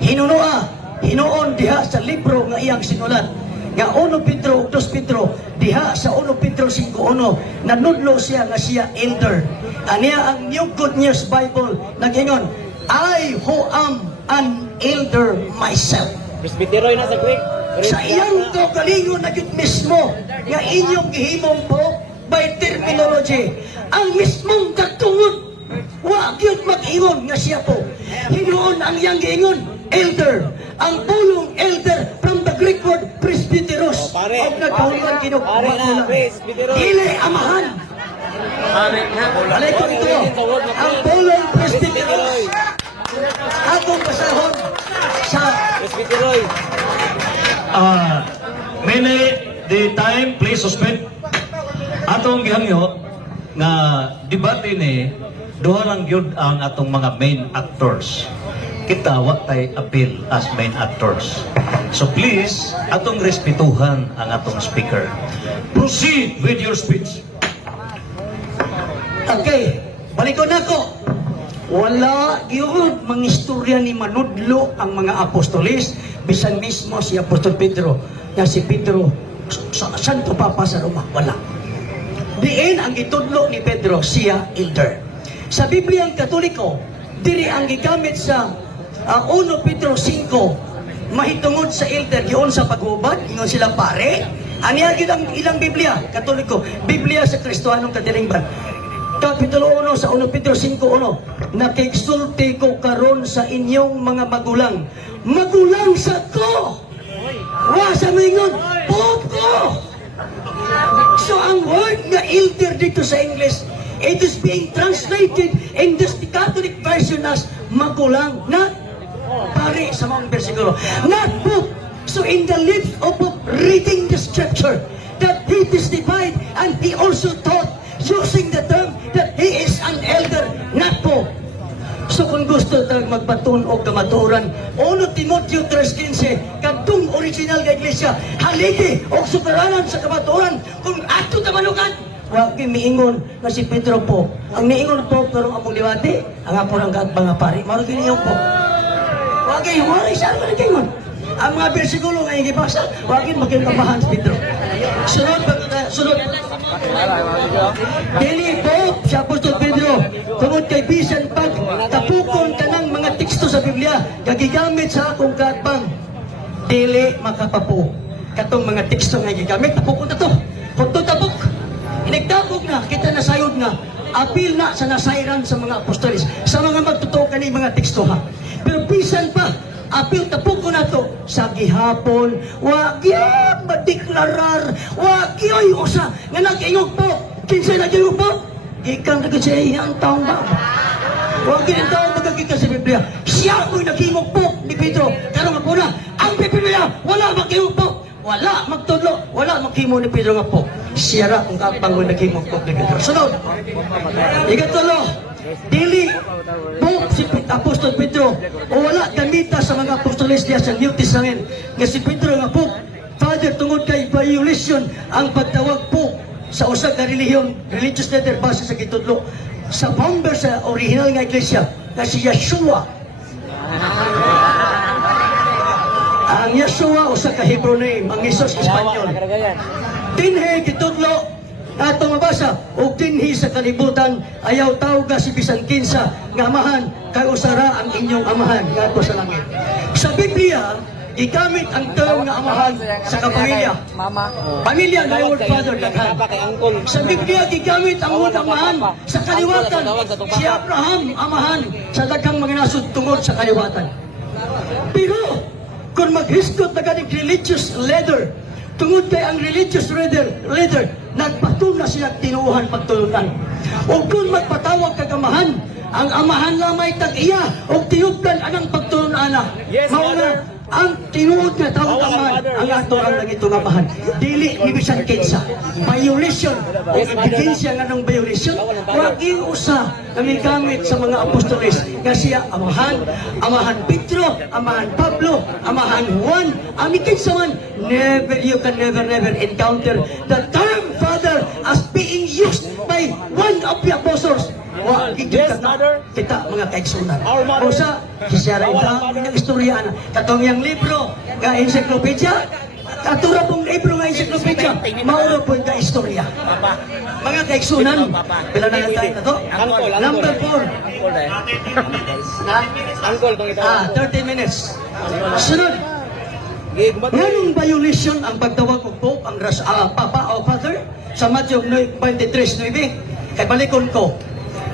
hinuon diha sa libro nga iyang sinulat. Nga 1 Pedro, 2 Pedro, diha sa 1 Pedro 5:1, nanudlo siya nga siya elder. Aniya ang New Good News Bible nagingon, I who am an elder myself. Presbyteroy na sa Greek. Sa iyang kaugalingon na yun mismo nga inyong gihimong po by terminology, ang mismong katungod, wag yun mag-ingon nga siya po. Hinuon ang iyang giingon, elder. Ang pulong elder from the Greek word presbyteros. Pare, Ang nagkahulugan pare na, presbyteros. Dili amahan. Alay ko ito. Ang pulong presbyteros. Akong pasahon sa Presbyteroy. Minute, the time, please suspend. Atong gihangyo nga debate ni duha lang gyud ang atong mga main actors. Kita wa tay appeal as main actors. So please, atong respetuhan ang atong speaker. Proceed with your speech. Okay, balikon ako. Wala yun mga istorya ni manudlo ang mga apostolis, bisan mismo si Apostol Pedro, na si Pedro, saan to papa sa Roma? Wala. Diin ang itudlo ni Pedro, siya elder. Sa Bibliang Katoliko, diri ang gigamit sa 1 Pedro 5, mahitungod sa elder, yun sa paghubad, ingon sila pare. Aniya gid ang ilang Biblia, Katoliko, Biblia sa Kristohanong Kadilingban. Kapitulo 1 sa 1 Pedro 5:1, nakigsulti ko karon sa inyong mga magulang. Magulang sa ko! Wa sa mingon, Pope ko! So ang word nga elder dito sa English, it is being translated in this Catholic version as magulang, not pare sa mga bersikulo, not Pope. So in the lips of Pope reading the scripture, that he testified and he also taught using the term that he is an elder, not Pope. So kung gusto tayo magbatun o kamaturan, 1 Timoteo 3:15, kadtong original nga iglesia, haligi o superanan sa kamaturan, kung ato tamanukan, wag miingon na si Pedro po. Ang niingon po, pero among liwati, ang apo ng mga pari, marag iniyon po. Wag kayo, wala siya ang nagkingon. Ang mga bersikulo nga yung ipasa, wag kayo magkakabahan si Pedro. Sunod. Dili po si Apostol Pedro, tungod kay bisan pag tapukon ka ng mga teksto sa Biblia, gagigamit sa akong kaatbang, dili makapapo. Katong mga teksto nga gigamit, tapukon na to. Kung to tapok, inigtapok na, kita nasayod na, apil na sa nasayran sa mga apostolis, sa mga magtotoo ka mga teksto ha. Pero bisan pa, apil tapok ko na to sa gihapon, wag yan madeklarar, wag yoy usa nga nag-ingog po, kinsa nag-ingog po, ikan na siya iyang taong ba, wag yan taong magagika sa Biblia, siya mo'y nag-ingog po ni Pedro, karong nga po na, ang Biblia, wala mag-ingog po, wala magtudlo, wala maghimo ni Pedro nga po, siya ra kung kapang mo'y nag-ingog po ni Pedro. Sunod, ikatulo, dili po si Apostol Pedro o wala gamita sa mga apostoles niya sa New Testament nga si Pedro nga po Father tungod kay violation ang pagtawag po sa usa ka relihiyon, religious letter base sa gitudlo sa founder sa original nga iglesia nga si Yeshua. Ang Yeshua usa ka Hebrew name, ang Jesus Espanyol. Tinhe gitudlo ato mabasa, o dinhi sa kalibutan, ayaw tawga si bisan kinsa, nga amahan, kay usara ang inyong amahan, nga po sa langit. Sa Biblia, igamit ang term nga amahan sa kapamilya. Pamilya, na word father, daghan. Sa Biblia, igamit ang word amahan sa kaliwatan. Si Abraham, amahan, sa daghang mga nasud tungod sa kaliwatan. Pero, kung maghiskot na ganing religious leader, tungod kay ang religious leader nagpatun na siya tinuuhan pagtulunan. O kung magpatawag kagamahan, ang amahan lamay tag-iya o tiyubdan anang pagtulunan na. Yes, Mauna, ang tinuod nga tawag amahan, ang ato ang nagitong amahan. Dili ni bisan kinsa. Violation o ebidensya nga ng violation, wag usa kami gamit sa mga apostoles nga siya amahan, amahan Pedro, amahan Pablo, amahan Juan, ami kinsa man. You can never encounter the term Father as being used by one of the apostles. Wa Yes, Father. kita mga kaigsunan. Our mother. Usa kisara ita mga istorya na katong yang libro nga encyclopedia. Katura pong libro nga encyclopedia, mauro po ka istorya. Mga kaigsunan, pila na tayo na to? Angkol, angkol. Number 4. Angkol eh. Na? Angkol tong ito. 30 minutes. Sunod. Gigbat. Nganong violation ang pagtawag og Pope ang Papa o Father sa Matthew 23:9? Kay balikon ko,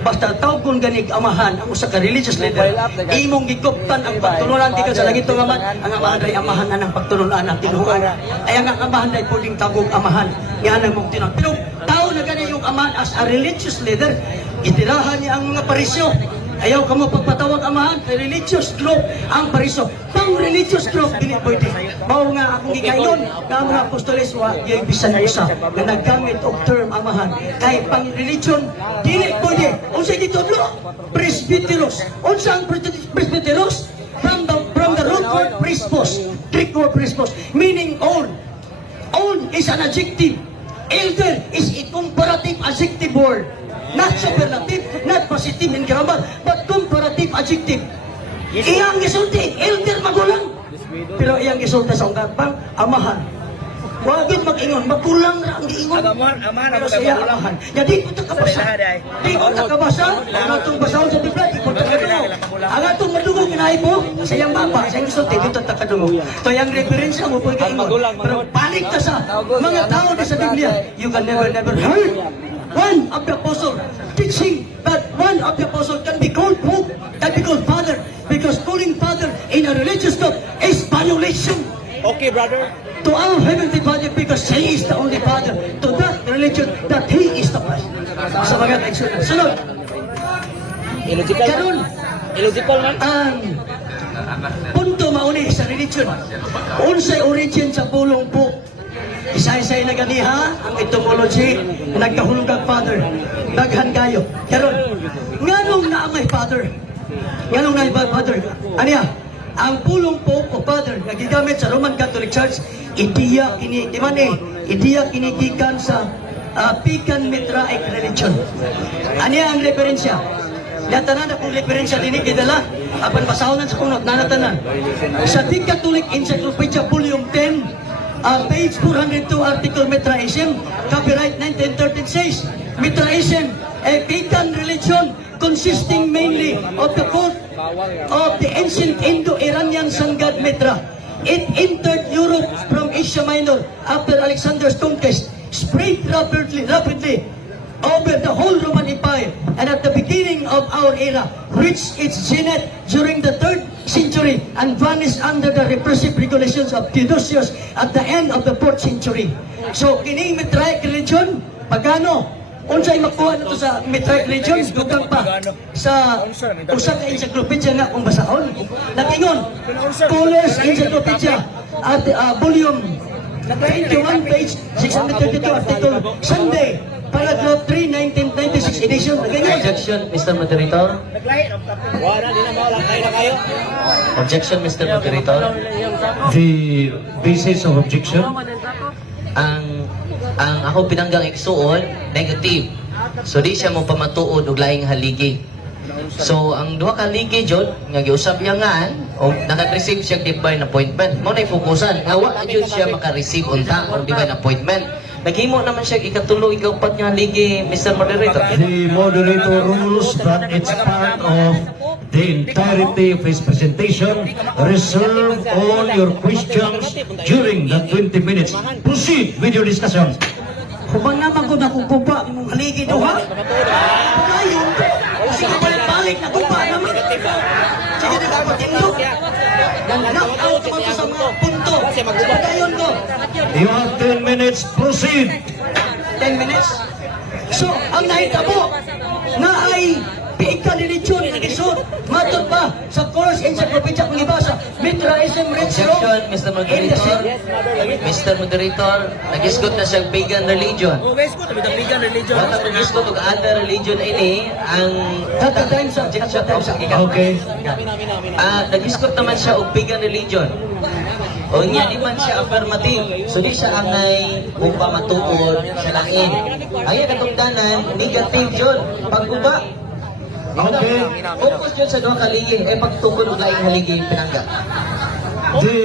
basta tawgon ganig amahan ang usa ka religious leader, imong giguptan ang pagtulunan di ka sa langit ng amahan, ang amahan ay amahan na ng pagtulunan ang tinuhan. Ay ang amahan ay pwedeng tawag amahan. Yan ang mong tinawag. Pero tao na gani yung amahan as a religious leader, itirahan niya ang mga parisyo. Ayaw ka mo pagpatawag amahan kay religious group ang pariso. Pang religious group, dili pwede. Mao nga akong gikayon na mga apostoles wa yung bisan usa na naggamit og term amahan. Kay pang religion, dili pwede. Unsa dito blo? Presbyteros. Unsa ang presbyteros? From the root word presbos. Greek word presbos, meaning own. Own is an adjective. Elder is a comparative adjective word. Not superlative, not positive in grammar, but comparative adjective. Iyang gisulti, elder magulang. Pero iyang gisulti sa ungkapang amahan. Wagin mag-ingon, magulang na ang giingon. Pero siya amahan. Ya di ko takabasa. Di ko takabasa. Ang atong basahon sa Biblia, di ko takadungo. Ang atong madugong kinaipo, sa iyang mapa, sa iyang gisulti, di ko takadungo. So yung referensya mo po kaingon. Pero balik ka sa mga tao di sa Biblia, you can never heard one of the apostle teaching that one of the apostle can be called Pope, can be called Father, because calling Father in a religious group is violation Okay, brother. to our Heavenly Father, because He is the only Father to that religion that He is the Christ. Sa mga kaigsunan. Sunod, Illogical. karon Illogical man. ang punto mauni sa religion. Unsay origin sa pulong Pope? Isa-isay na ganiha ang etymology nagkahulog ang Father. Daghan kayo. Karon, nganong na may Father? Nganong na may Father? Aniya, ang pulong Pope o Father nagigamit sa Roman Catholic Church, ideya kini, di man ideya kinigikan sa Pican Mitraic religion. Aniya ang referensya. Natanan akong referensya din gidala apan basahonan sa kunot nanatanan. Sa The Catholic Encyclopedia Volume 10, page 402, article Mitraism, copyright 1913 says, Mitraism, a pagan religion consisting mainly of the cult of the ancient Indo-Iranian sun god Mitra. It entered Europe from Asia Minor after Alexander's conquest, spread rapidly over the whole Roman Empire, and at the beginning of our era, reached its zenith during the 3rd century and vanished under the repressive regulations of Theodosius at the end of the 4th century. So, kining Mitraic religion, pagano? Unsay makuha nito sa Mitraic religion? Dugang pa sa usa ka encyclopedia nga kung basahon. Nakingon, Fuller's Encyclopedia at volume 21, page 632, article Sunday, paragraph 3, 1996 edition. Nakingon. Objection, Mr. Moderator. Wala, di na mawala. Kayo na kayo. Objection, Mr. Moderator. The basis of objection. Ang ako pinanggang igsuon, negative. So di siya mo pamatuod og laing haligi. So ang duha ka haligi jud nga giusab niya nga o naka-receive siya divine appointment. Mo nay fokusan nga wa jud siya maka-receive unta og divine appointment. Naghimo naman siya ikatulo ikaupat nga haligi, Mr. Moderator. The moderator rules that it's part of the entirety of his presentation. Reserve all your questions during the 20 minutes. Proceed with your discussion. Human naman ko nakukupa mong haligi do ha? Pagayon ko. Sige balik na kupa naman. Sige na kapatindog. Knock out mo sa mga punto. Pagayon ko. You have 10 minutes. Proceed. 10 minutes. So, ang nahitabo na ay piika ni Lechon na gisod. Matod pa ka sa Course Encyclopedia kung ibasa. Mitraism rich Objection, wrong. Mr. Moderator. Mr. Moderator, nag-isgot na siyang pagan religion. Oh guys ko, tabi tabigan religion. Wala nag-isgot og other religion ini ang Tatatayin sa objection. Okay. Nag-isgot naman siya og pagan religion. O niya di man siya affirmative. So di siya angay upa matuod sa langin. Ayan katungdanan, negative yun. Pagkuba. Okay. Focus yun sa duha kaligid. Pagtukod og laing haligi pinangga. The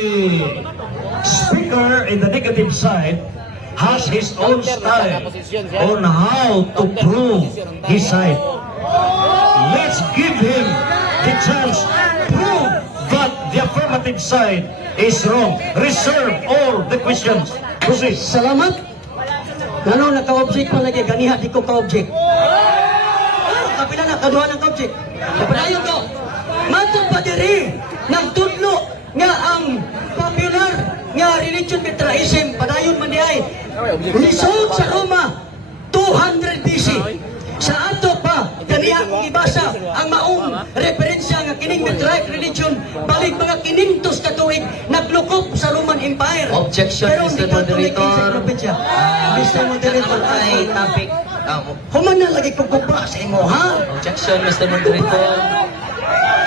speaker in the negative side has his own style on how to prove his side. Let's give him the chance to prove that the affirmative side is wrong. Reserve all the questions. Proceed. Salamat. Ano, naka-object pa lagi. Ganiha, di ko ka-object. Kapila na, kaduha ng ka-object. Kapalayon ko. Matod pa diri, nagtudlo nga ang popular nga religion Mitraism, padayon man di ay. Lisod sa Roma, 200 BC. Sa ato pa, ganiha kung ibasa ang maong referensya nga kining Mitraism religion, balik mga 500 ka tuig, naglukop sa Roman Empire. Objection, Pero Mr. hindi pa tuloy Moderator. encyclopedia. Mr. Moderator, Ay topic. human na lagi kong kupa sa imo, ha? Objection, Mr. Moderator.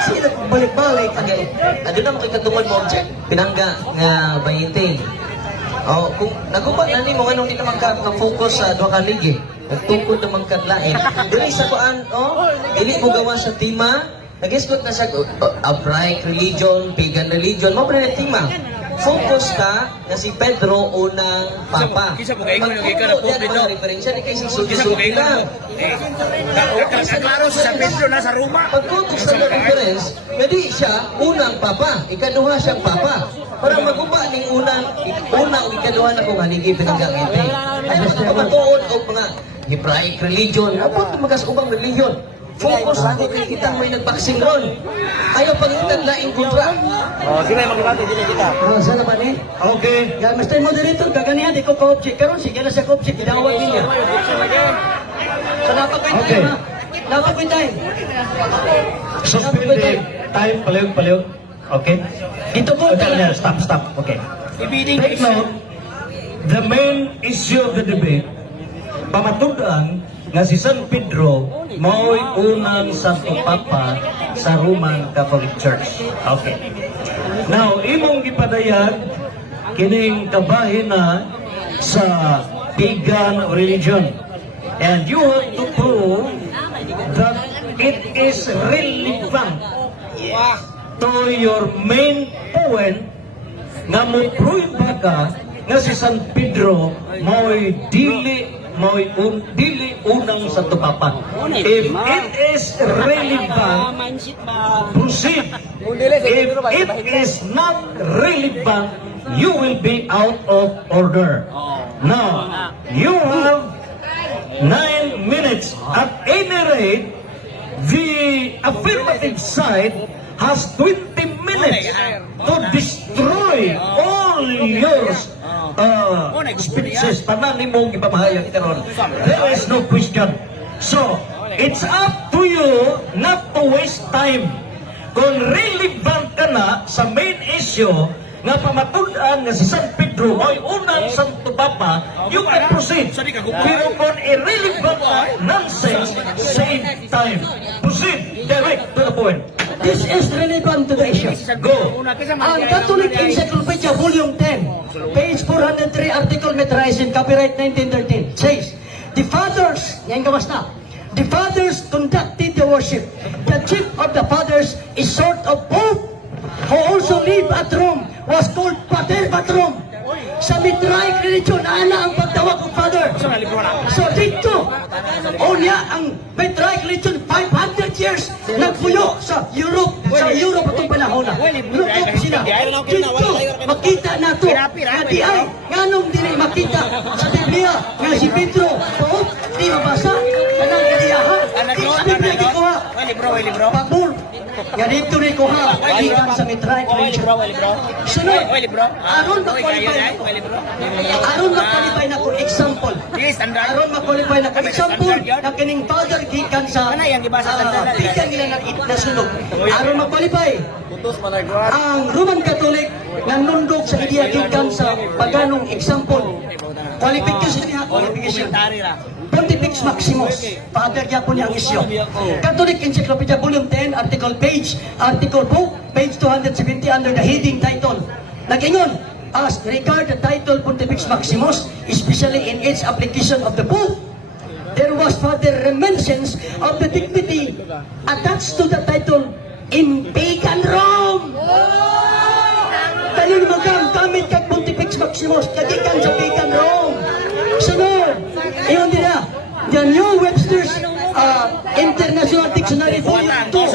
Sige na kung balik-balik. Okay. Ano na makikatungod mo object? Pinangga nga 20. Oh, kung nagubat na ni mo anong di naman ka focus sa duha ka ligi. Nagtukod naman ka lain. Dili sa kuan, dili mo gawa sa tema. Nag-isgot na sa upright religion, pagan religion, mo na tema. Focus ka na si Pedro unang papa. Kisa mo kaingon yung ikaw na po, Pedro. Referensya ni kay si Kisa mo kaingon na. Klaro sa Pedro na sa Roma. Pagtutok sa reference, pwede siya unang papa, ikaduha siyang papa. Para maguba ning unang o ikaduha na kung haligi pinagagiti. Ay mga pamatuon o mga Hebraic religion, apot magas-ubang religion. Focus ako kay kita may nagbaksing ron. Ayaw pangitan laing kontra. Oh, sige magkakati din kita. Sana ba ni? Okay. Yan, Mr. Moderator, kaganihan, di ko ka-object. Karon sige na sa ka-object, ginawag niya. So, napakoy Okay. time, ha? Napakoy time. Suspend the time. Paliw. Okay. Dito po, Okay, stop. Okay. Take note, the main issue of the debate, pamatudan nga si San Pedro mao'y unang Santo Papa sa Roman Catholic Church. Okay. Now, imong gipadayag kining kabahin na sa pagan religion. And you have to prove that it is relevant to your main point nga mo prove ka nga si San Pedro mo'y dili unang Santo Papa. If it is relevant, proceed. If it is not relevant, you will be out of order. Now, you have 9 minutes. At any rate, the affirmative side has 20 minutes to destroy all yours speeches. Tanan ni mong ipamahayag ikaron. There is no question. So, it's up to you not to waste time. Kung relevant ka na sa main issue nga pamatud-an nga si San Pedro ay unang Santo Papa, you can proceed. Pero kung irrelevant na nonsense, save time. Proceed direct to the point. This is relevant to the issue. Go. Ang Catholic Encyclopedia, Volume 10, page 403, Article Mitraism, copyright 1913, says, the fathers, yan gawas na, the fathers conducted the worship. The chief of the fathers is sort of pope, who also lived at Rome, was called Pater Patrum. Sa Mitraic religion, ana ang pagtawag ng father. So dito, ang Mitraic religion, 500 years nagpuyo sa Europe atong panahon na. Lukop sila. Dito, makita na to. Nga di ay, nganong dili makita sa Biblia, nga si Pedro, di mabasa, kanang iliyahan. Di sa Biblia gikuha. Pabor, Nga dito ni Kuha, gikan sa Mitraik Region. Sunod, aron ma-qualify na ko example. Aron ma-qualify na ko example na kining father gikan sa gikan nila na sunog. Aron ma-qualify, ang Roman Catholic nanundog sa ideya gikan sa paganong example. Qualification niya, qualification. Pontifex Maximus, Father Yapon niya ang isyo. Catholic Encyclopedia Volume 10, Article 4, page 270 under the heading title. Nag-ingon, as regard the title Pontifex Maximus, especially in its application of the Pope, there was further reminiscence of the dignity attached to the title in pagan Rome. Dahil gamit kag Pontifex Maximus, kagikan sa pagan Rome. Sunod, iyon din na, the New Webster's International Dictionary Volume 2,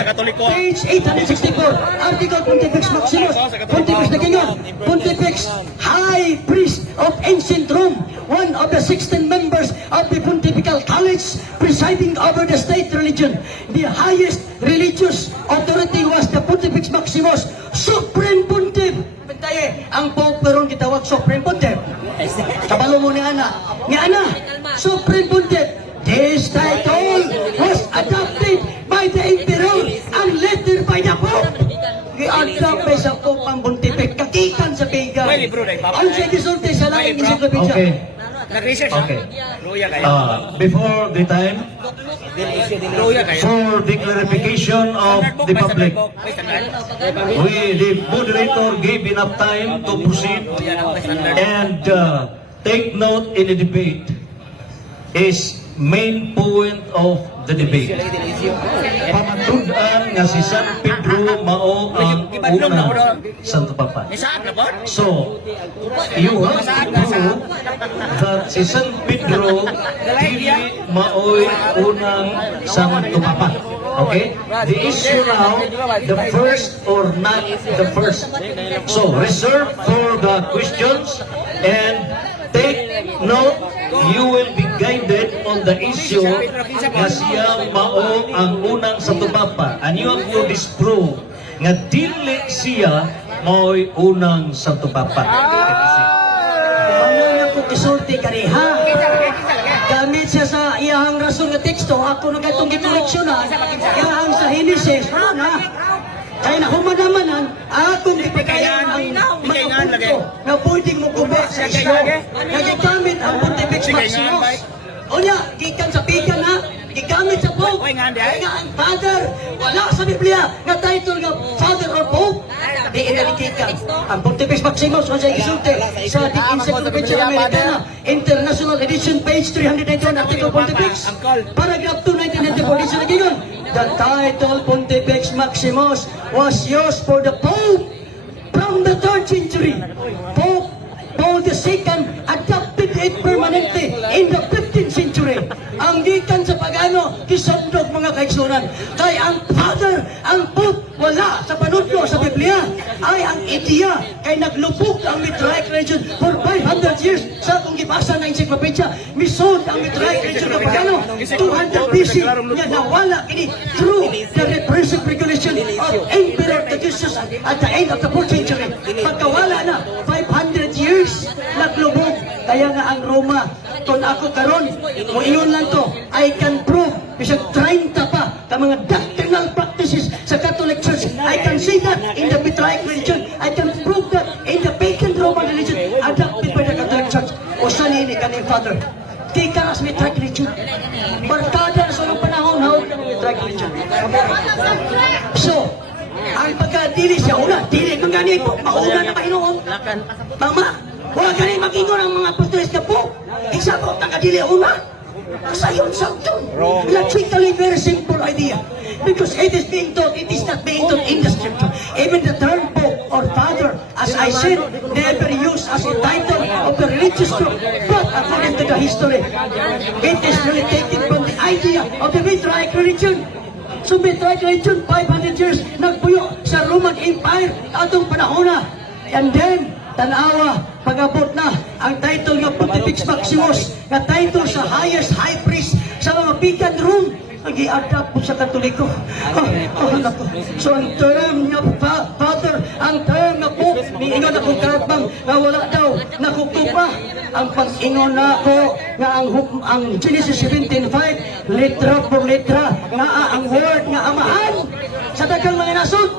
page 864, Article Pontifex Maximus, Pontifex na kinyo, Pontifex High Priest of Ancient Rome, one of the 16 members of the Pontifical College presiding over the state religion. The highest religious authority was the Pontifex Maximus, Supreme Pontiff. Tayo, ang Pope peron gitawag Supreme Pontiff. Kabalo mo ni Ana. Ni Ana, Supreme Pontiff. This title was adopted by the Emperor and later by the Pope. Gi-adopt by sa Pope ang Pontifex. Kakikan sa pagan. Ang siya gisulti sa laing encyclopedia. Okay. Nag-research Okay. Luya kayo. Before the time, Luya kayo. for the clarification of the public, the moderator gave enough time to proceed and take note in the debate is main point of the debate. Pamatud-an nga si San Pedro mao ang una Santo Papa. Saan na po? So, you have to prove that si San Pedro dili maoy unang Santo Papa. Okay? The issue now, the first or not the first. So, reserve for the questions and take note, you will be guided on the issue nga siya mao ang unang Santo Papa. And you have to disprove nga dili siya mao'y unang Santo Papa. Ano niya ko kisulti kaniha? Gamit siya sa iyahang rason nga teksto, ako na katong gikoleksyonan, iyahang sa Genesis, na. Kaya na humadamanan, akong ipagayan ang mga punto na pwedeng magubok sa isyo. Nagigamit ang Pontifex Maximus. O niya, gikan sa pigan na, gigamit sa Pope. Kaya nga ang Father, wala sa Biblia na title nga Father or Pope. Di inalikikan. Ang Pontifex Maximus, kung siya isulti sa The Encyclopedia Americana, International Edition, page 391, Article Pontifex, paragraph 2, 1994, edition na ginon. The title Pontifex Maximus was used for the Pope from the 3rd century. Pope Paul II adopted it permanently in the 15th century. Ang gikan sa pagano, kisundog mga kaigsunan. Kay ang Father, ang Pope, wala sa panudlo sa Biblia. Ay ang ideya, kay naglubog ang Mitraik region for 500 years. Sa akong gibasa na encyclopedia, misod ang Mitraik region na pagano, 200 BC, nga nawala kini through the repressive regulation of Emperor Augustus at the end of the 4th century. Pagkawala na, 500 years, naglubog. Kaya nga ang Roma, kung ako karon, mo iyon lang to, I can prove, bisag 30 pa, ka mga doctrinal practices sa Catholic Church, I can see that in the Mitraik religion, I can prove that in the pagan Roman religion, adopted by the Catholic Church. O saan ini kaning Father? Di ka as Mitraik religion. Barkada sa mga panahon, hawag ng Mitraik religion. So, ang pagkadili siya, una, dili kung ganito, mauna na mainuon. Mama, wala ganit mag-ingon ang mga apostoles na po. Isabot na kadili una. Sayon samton. Logically very simple idea. Because it is being taught, it is not being taught in the scripture. Even the term Pope or Father, as I said, never used as a title of the religious group. But according to the history, it is really taken from the idea of the Mitraik religion. So Mitraik religion, 500 years, nagpuyo sa Roman Empire atong panahon na. And then, tanawa, pag-abot na ang title ng Pontifex Maximus, na title sa highest high priest sa mga pagan Rome. nag-i-adapt po sa Katoliko. Nako. So ang term nga Father, ang term nga Pope, niingon akong karapang na wala daw nakukupa. Ang pag-ingon na ako nga ang Genesis 17:5, letra por letra, nga ang word nga amahan sa daghang mga nasod.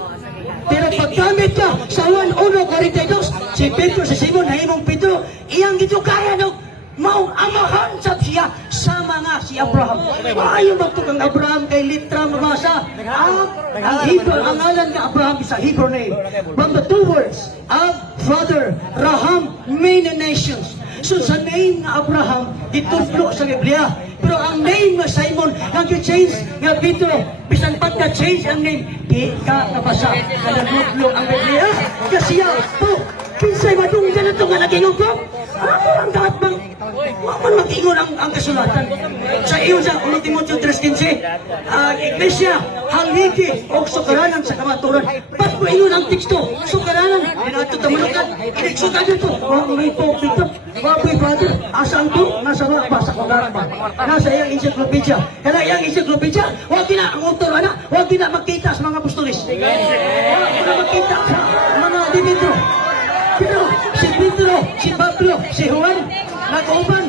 Pero paggamit ka sa 1:1:42, si Pedro, si Simon, na imong Pedro, iyang gitukaran og maong amahan sa siya sa mga si Abraham. Maayo magtukang Abraham kay litra mabasa. Ang Hebrew, ang ngalan nga Abraham is a Hebrew name. From the two words, Ab, Father, Raham, many nations. So sa name nga Abraham, itutlo sa Biblia. Pero ang name nga Simon, nag-change nga Pedro, bisan pag na-change ang name, di ka nabasa. Nanutlo ang Biblia. Kasi yan, po, kinsay madunggan ito nga nag-ingong ko? Ang dapat bang, waman mag-ingon ang kasulatan. Sa iyo sa 1 Timoteo 3:15, Iglesia, haligi o sukaranan sa kamaturan. Ba't mo ingon ang teksto? Sukaranan, pinato tamanukan, iniksutan dito. May po, dito. Wapoy brother, asaan to? Nasa mga basa ko ba? Nasa iyang encyclopedia. Kaya iyang encyclopedia, huwag na ang autor, huwag na magkita sa mga apostolis. Huwag na magkita sa mga Dimitro. Pedro, si Pablo, si Juan, nag-uban.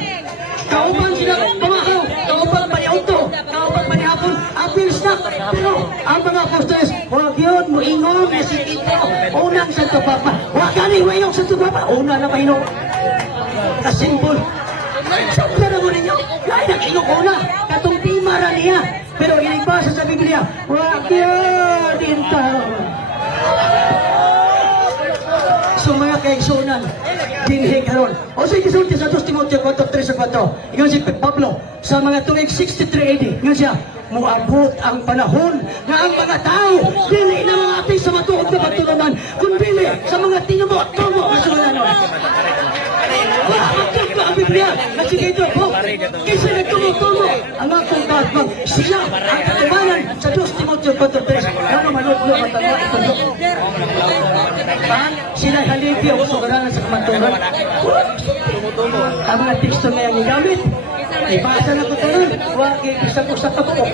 Kauban sila pamakaw, kauban pa ni Otto, kauban pa ni Hapon, apil snap. Pero ang mga apostolis, huwag yun, muingon na si Tito, unang Santo Papa. Huwag gani, huwag Santo Papa, una na mainom. Kasimpol. Pero mo ninyo, lahat ang inyong una, katong timara niya. Pero inibasa sa Biblia, huwag yun, dinta. So mga kaigsunan, dinhi karon. O sa gisulti sa 2 Timoteo 4:3-4. Ingon si Pablo sa mga tuig 63 AD. Ingon siya, muabot ang panahon nga ang mga tao dili na mga ating sa matuog na patulunan, kundi sa mga tinumo-tumo na sulanan. Bakit ko ang Biblia na sige ito po? Kasi nagtumo-tumo ang akong katbang. Sila ang katumanan sa 2 Timoteo 4:3. Ano manutlo matama ito? Sila haligi o sugaranan sa kamaturan. Ang mga teksto na yung gamit. Ibasa na ko ito nun. Huwag isa ko sa kapo.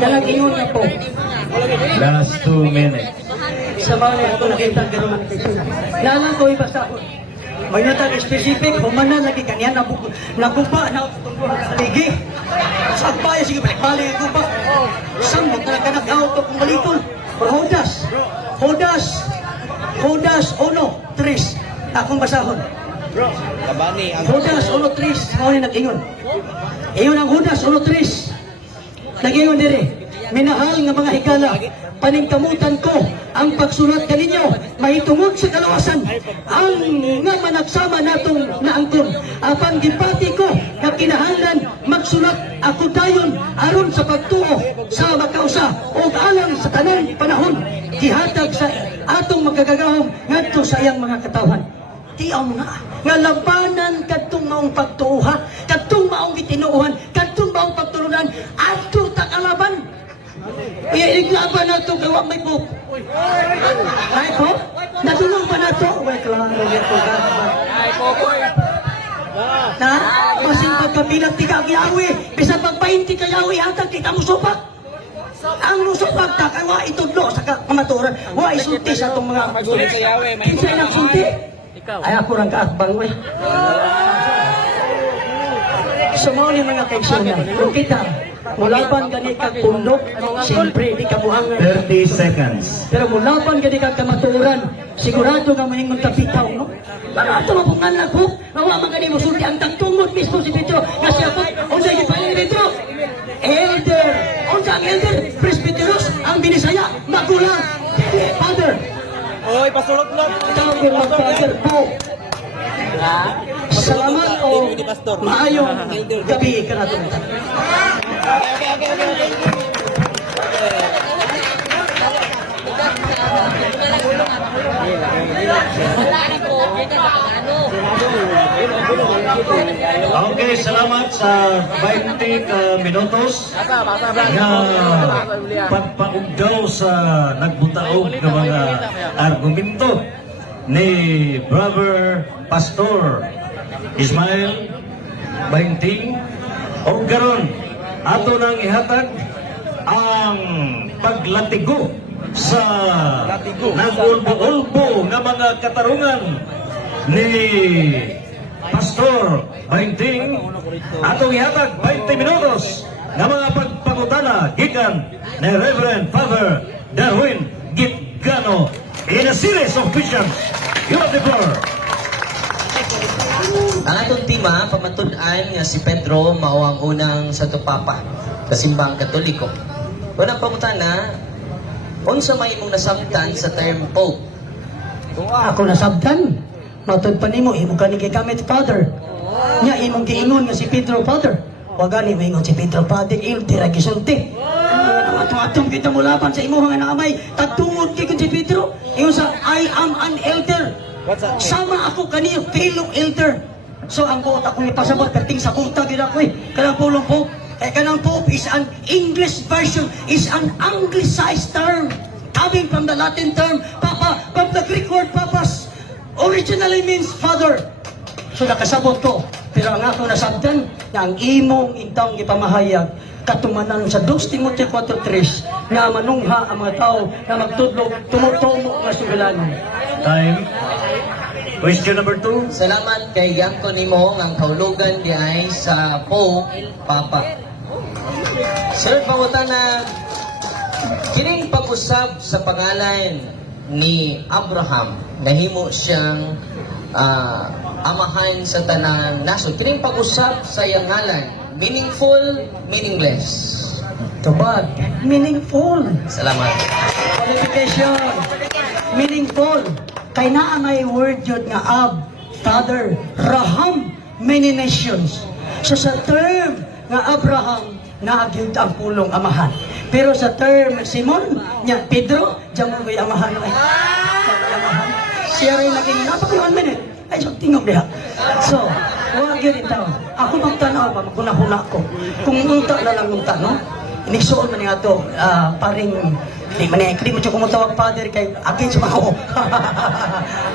Dalang ingon na po. Last 2 minutes. Sa mga na ito nakita ang gano'n ng teksto. Lalang ko ibasa ko. May natang specific, humana lagi kanya nakupa na haligi. Saan pa yung sige balik-balik ko pa? Saan mo talaga nag-out o kung balikon? Judas 1:3. Akong basahon. Judas 1:3. Mao ni nag-ingon. Ingon ang Judas 1:3. Nag-ingon diri. Minahal nga mga higala, paningkamutan ko ang pagsulat kaninyo mahitungod sa kaluwasan ang nga managsama natong naangkon. Apan gipati ko nga kinahanglan magsulat ako dayon aron sa pagtuo sa makausa o alang sa tanan panahon gihatag sa atong magkagagahom ngadto sa iyang mga katawhan. Tiyaw nga labanan kadtong maong pagtuuha, kadtong maong gitinuuhan, kadtong maong pagtulunan adto ta kalaban. Iglaban na ito gawa may po. Ay po? Natulong pa na ito? Uy, klaro ito. Ay po po. Na? Masing pagkapilang tiga kiyawi. Bisa pagpahinti kayawi hatag kita musupak. Ang musupak ta kay wa itudlo sa kamaturan. Wa isulti sa itong mga kinsay nagsulti. Ay ako rang kaakbang we. Sumaw ni mga kaigsunan. Kung kita mulaban gani kag pundok, siyempre di ka buhangan. 30 seconds. Pero mulaban gani kag kamaturan, sigurado nga mahingon tapitaw, no? Para ato mapungan na ko, nawa man gani mo sulti ang tagtungod mismo si Pedro, nga siya po, unsa gipalit ni Pedro? Elder, unsa ang elder? Presbyteros, ang binisaya, magulang, father. Oy, pasulot-lot. Tawag ko mag-father po. Salamat o maayong gabi ka na ito. Okay, salamat sa 20 ka minutos nga pagpaugdaw sa nagbutaog ng mga argumento ni Brother Pastor Ismael Bahinting. O garon, ato nang ihatag ang paglatigo sa nagulbo-ulbo nga mga katarungan ni Pastor Bainting. Atong ihatag 20 minutos nga mga pagpangutana gikan ni Reverend Father Darwin Gitgano in a series of questions. You have the floor. Ang atong tema, pamatud-an nga si Pedro mao ang unang Santo Papa sa simbang Katoliko. Unang pangutana, unsa may imong nasabtan sa term Pope? Ako nasabtan. Matod pa nimo, imo ka ni gigamit Father. Nya imong giingon nga si Pedro Father. Wa gani mo ingon si Pedro Father, ilti ra gisulti. Atong kita mo laban sa imo nga naamay. Tatungod kay si Pedro. Ingon sa I am an elder. Sama ako kaniyo fellow elder. So ang buot akong ipasabot perting sa kuta gid ako kanang pulong Pope. Kanang Pope is an English version, is an anglicized term coming from the Latin term Papa, from the Greek word Papas, originally means father. So nakasabot ko, pero ang ako nasabtan na ang imong intang ipamahayag katumanan sa 2 Timoteo 4:3 na manungha ang mga tao na magtudlo tumutumo nga sugalan. Time. Question number 2. Salamat kay Yanko nimo ang kaulugan di ay sa Pope Papa. Sunod pangutana, kining pag-usab sa pangalan ni Abraham, nahimo siyang amahan sa tanang nasod. Kining pag-usab sa iyang ngalan, meaningful, meaningless. Tubag, meaningful. Salamat. Qualification, meaningful. Kay naa may word yun nga Ab, Father, Raham, many nations. So sa term nga Abraham, naagyod ang pulong amahan. Pero sa term Simon, nya Pedro, diyan mo may amahan. Amahan. Siya rin naging napaka 1 minute. Ay, so tingog diha. So, wag yun ito. Ako magtanaw ba, makunahuna ko. Kung unta na lang unta, no? Inigsuon man nga ito, paring, di mo siya kumutawag Father kay akin siya ako.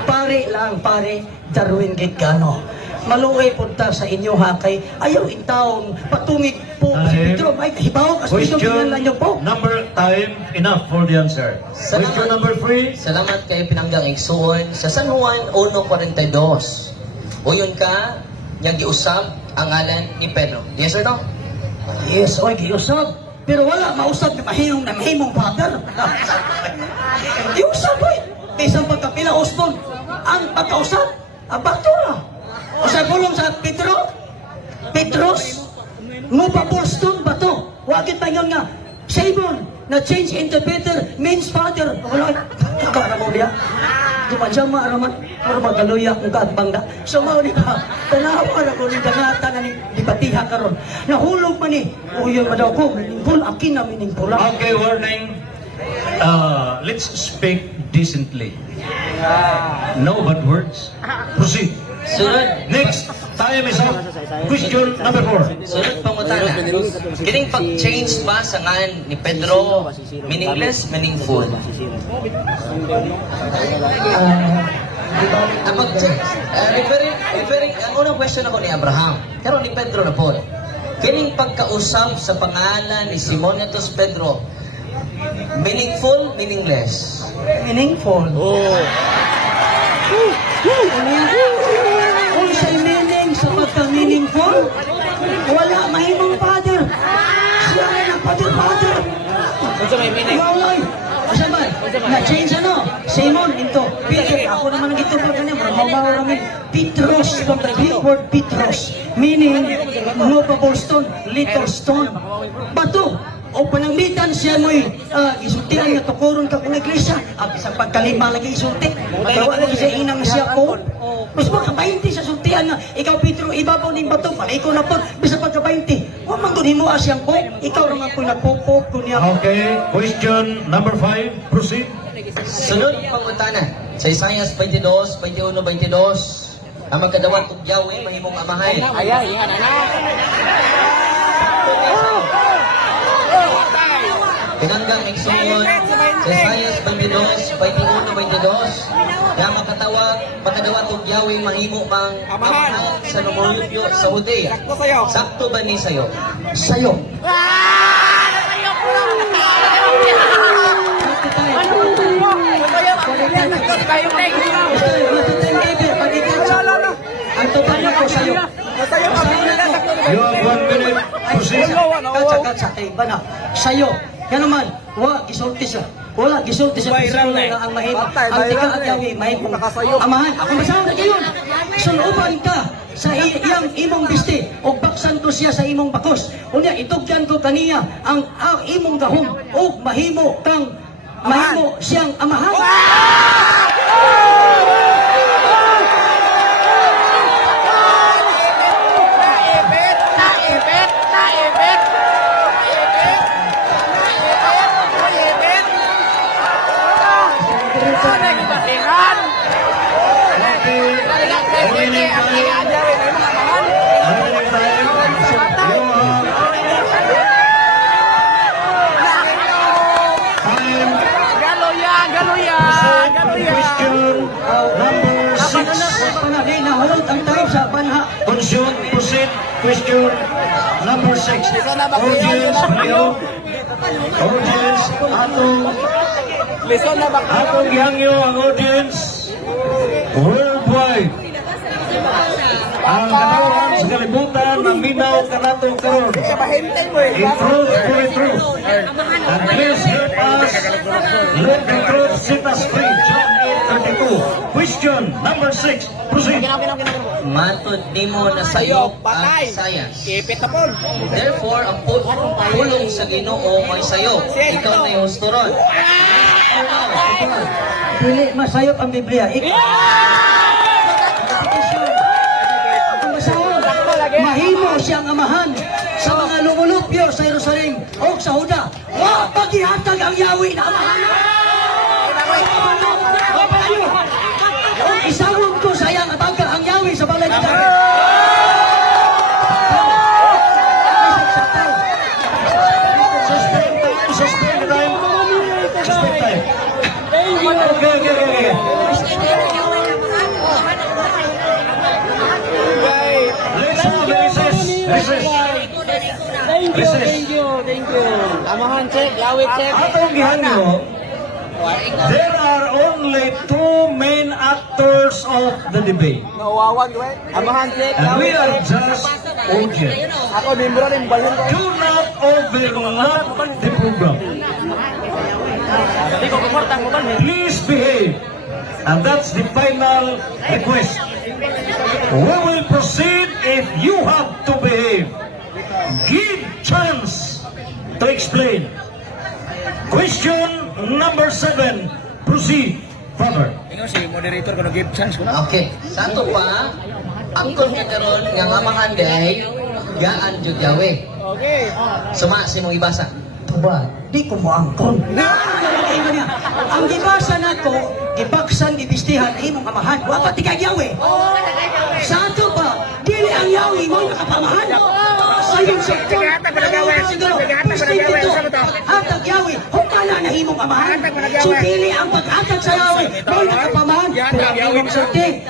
Pare lang, pare, Darwin Gitgano. Maluoy punta sa inyo ha, kay ayaw intawon, patungig po si Pedro, may hibaw, as Pedro, pinala niyo po. Number time, enough for the answer. Question number 3. Salamat kay pinanggang igsuon sa San Juan 1:42. Uyon ka, niyang giusab ang ngalan ni Pedro. Yes or no? Yes, oy, giusab. Pero wala, mausap na mahimong Father. Giusab, oy. Isang pagkapila, Osbon, ang pagkausap, ang baktura. O sa pulong sa Petro, Petros, Ngupa Boston ba to? Wakit pa yun nga, Simon, na change into Peter means Father. Wala, kakara mo niya. Dumansya maaraman, para magaluya kung kaatbangda. So mao di ba, tanawa na ko ni dangata na ni dibatiha karon. Nahulog man ni, uyon man daw ko, meaningful, akin na meaningful. Okay, warning. Let's speak decently. No bad words. Proceed. Sunod, Next, time is up. Question number 4. sunod pangutana. Kining pag-change ba sa ngalan ni Pedro meaningless, meaningful? Ang pag-change, referring, ang unang question ako ni Abraham, pero ni Pedro na po. Kining pagkausap sa pangalan ni Simon Yatos Pedro, meaningful, meaningless? Meaningful. Kung sa'y meaning sa pagka-meaningful, wala mahimong Father. Siya rin ang Father. Kung sa may meaning. Walay. Kasi ba? Na-change ano? Simon into Peter. Ako naman ang itupag kanya. Mababaw namin. Petros. From the Greek word Petros. Meaning, movable stone, little stone. Bato. O pananglitan siya mo'y isultihan nga tukuron ka kung iglesia. Bisang pagkalima lagi isulti. Magawa lagi siya inang siya ko. Mas makabainti sa sultihan nga. Ikaw Petro, ibabaw ng bato. Paliko na po. Bisang pagkabainti. Huwag man doon mo asyang po. Ikaw naman po nagpupok ko niya. Okay, question number 5. Proceed. Sunod pangutana. Sa Isaiah 22, 21, 22, ang magkadawat kong Yahweh, mahimong amahay. Pinanggang igsuon sa Isaiah 22, 21, 22, na makadawat kong Yahweh, mahimo mang amahan sa numuyugyo sa Judea. Sakto ba ni sayo? Sayo. Ang total ko sa'yo. You have 1 minute. Proceed. Katsa, iba na. Sa'yo. Yan naman, wala, gisulti siya. Wala, gisulti siya. Viral na ang mahima. Ang tika at yawi, mahimong amahan. Ako masahan na kayon. Suluban ka sa iyang imong bisti o baksan ko siya sa imong bakos. Unya, itugyan ko kaniya ang imong gahom o mahimo siyang amahan. Opening question number 6. Nahulog ang time sa banha. Proceed. Question number 6. Audience, pareho. Audience, atong gihangyo ang audience worldwide. Ang kanawan sa kalibutan ng minaw kanatong karon. Improve for the truth. And please help us let the truth set us free. John 8:32. Question number 6. Proceed. Matod nimo na sayop ang science. Therefore, ang pulong sa Ginoo may sayop. Ikaw na yung husturon. Dili masayop ang Biblia. Mahimo siyang amahan sa mga lumulupyo sa Jerusalem o sa Huda. Wa paghihatag ang yawi na amahan. O isawag ko sa iyang ataga ang yawi sa balay ng David. Suspend time. Okay. Let's have a recess. Thank you. Amahan check, lawit check. Atong gihangyo, there are only 2 main actors of the debate. Nawawan ko Amahan check, And we are just audience. Ako membro rin balon ko. Do not overlap the program. Please behave. And that's the final request. We will proceed if you have to behave. Give chance to explain. Question number 7. Proceed. Father. Ingon si moderator ko give chance ko na. Okay, sato pa, ang karon nga amahan day, gaan jud yawe. Okay. Suma si mong ibasa. Tuba, di ko mo angkon. Ang gibasa na ko, gibaksan, gibistihan, imong amahan. Wapat di kagyawi. Sa ato pa, dili ang yawi mo nakapamahan. Sayon sa kon. Hatag yawi, hukala na imong amahan. So dili ang pag-hatag sa yawi, mo nakapamahan. Pero ang imong sulti,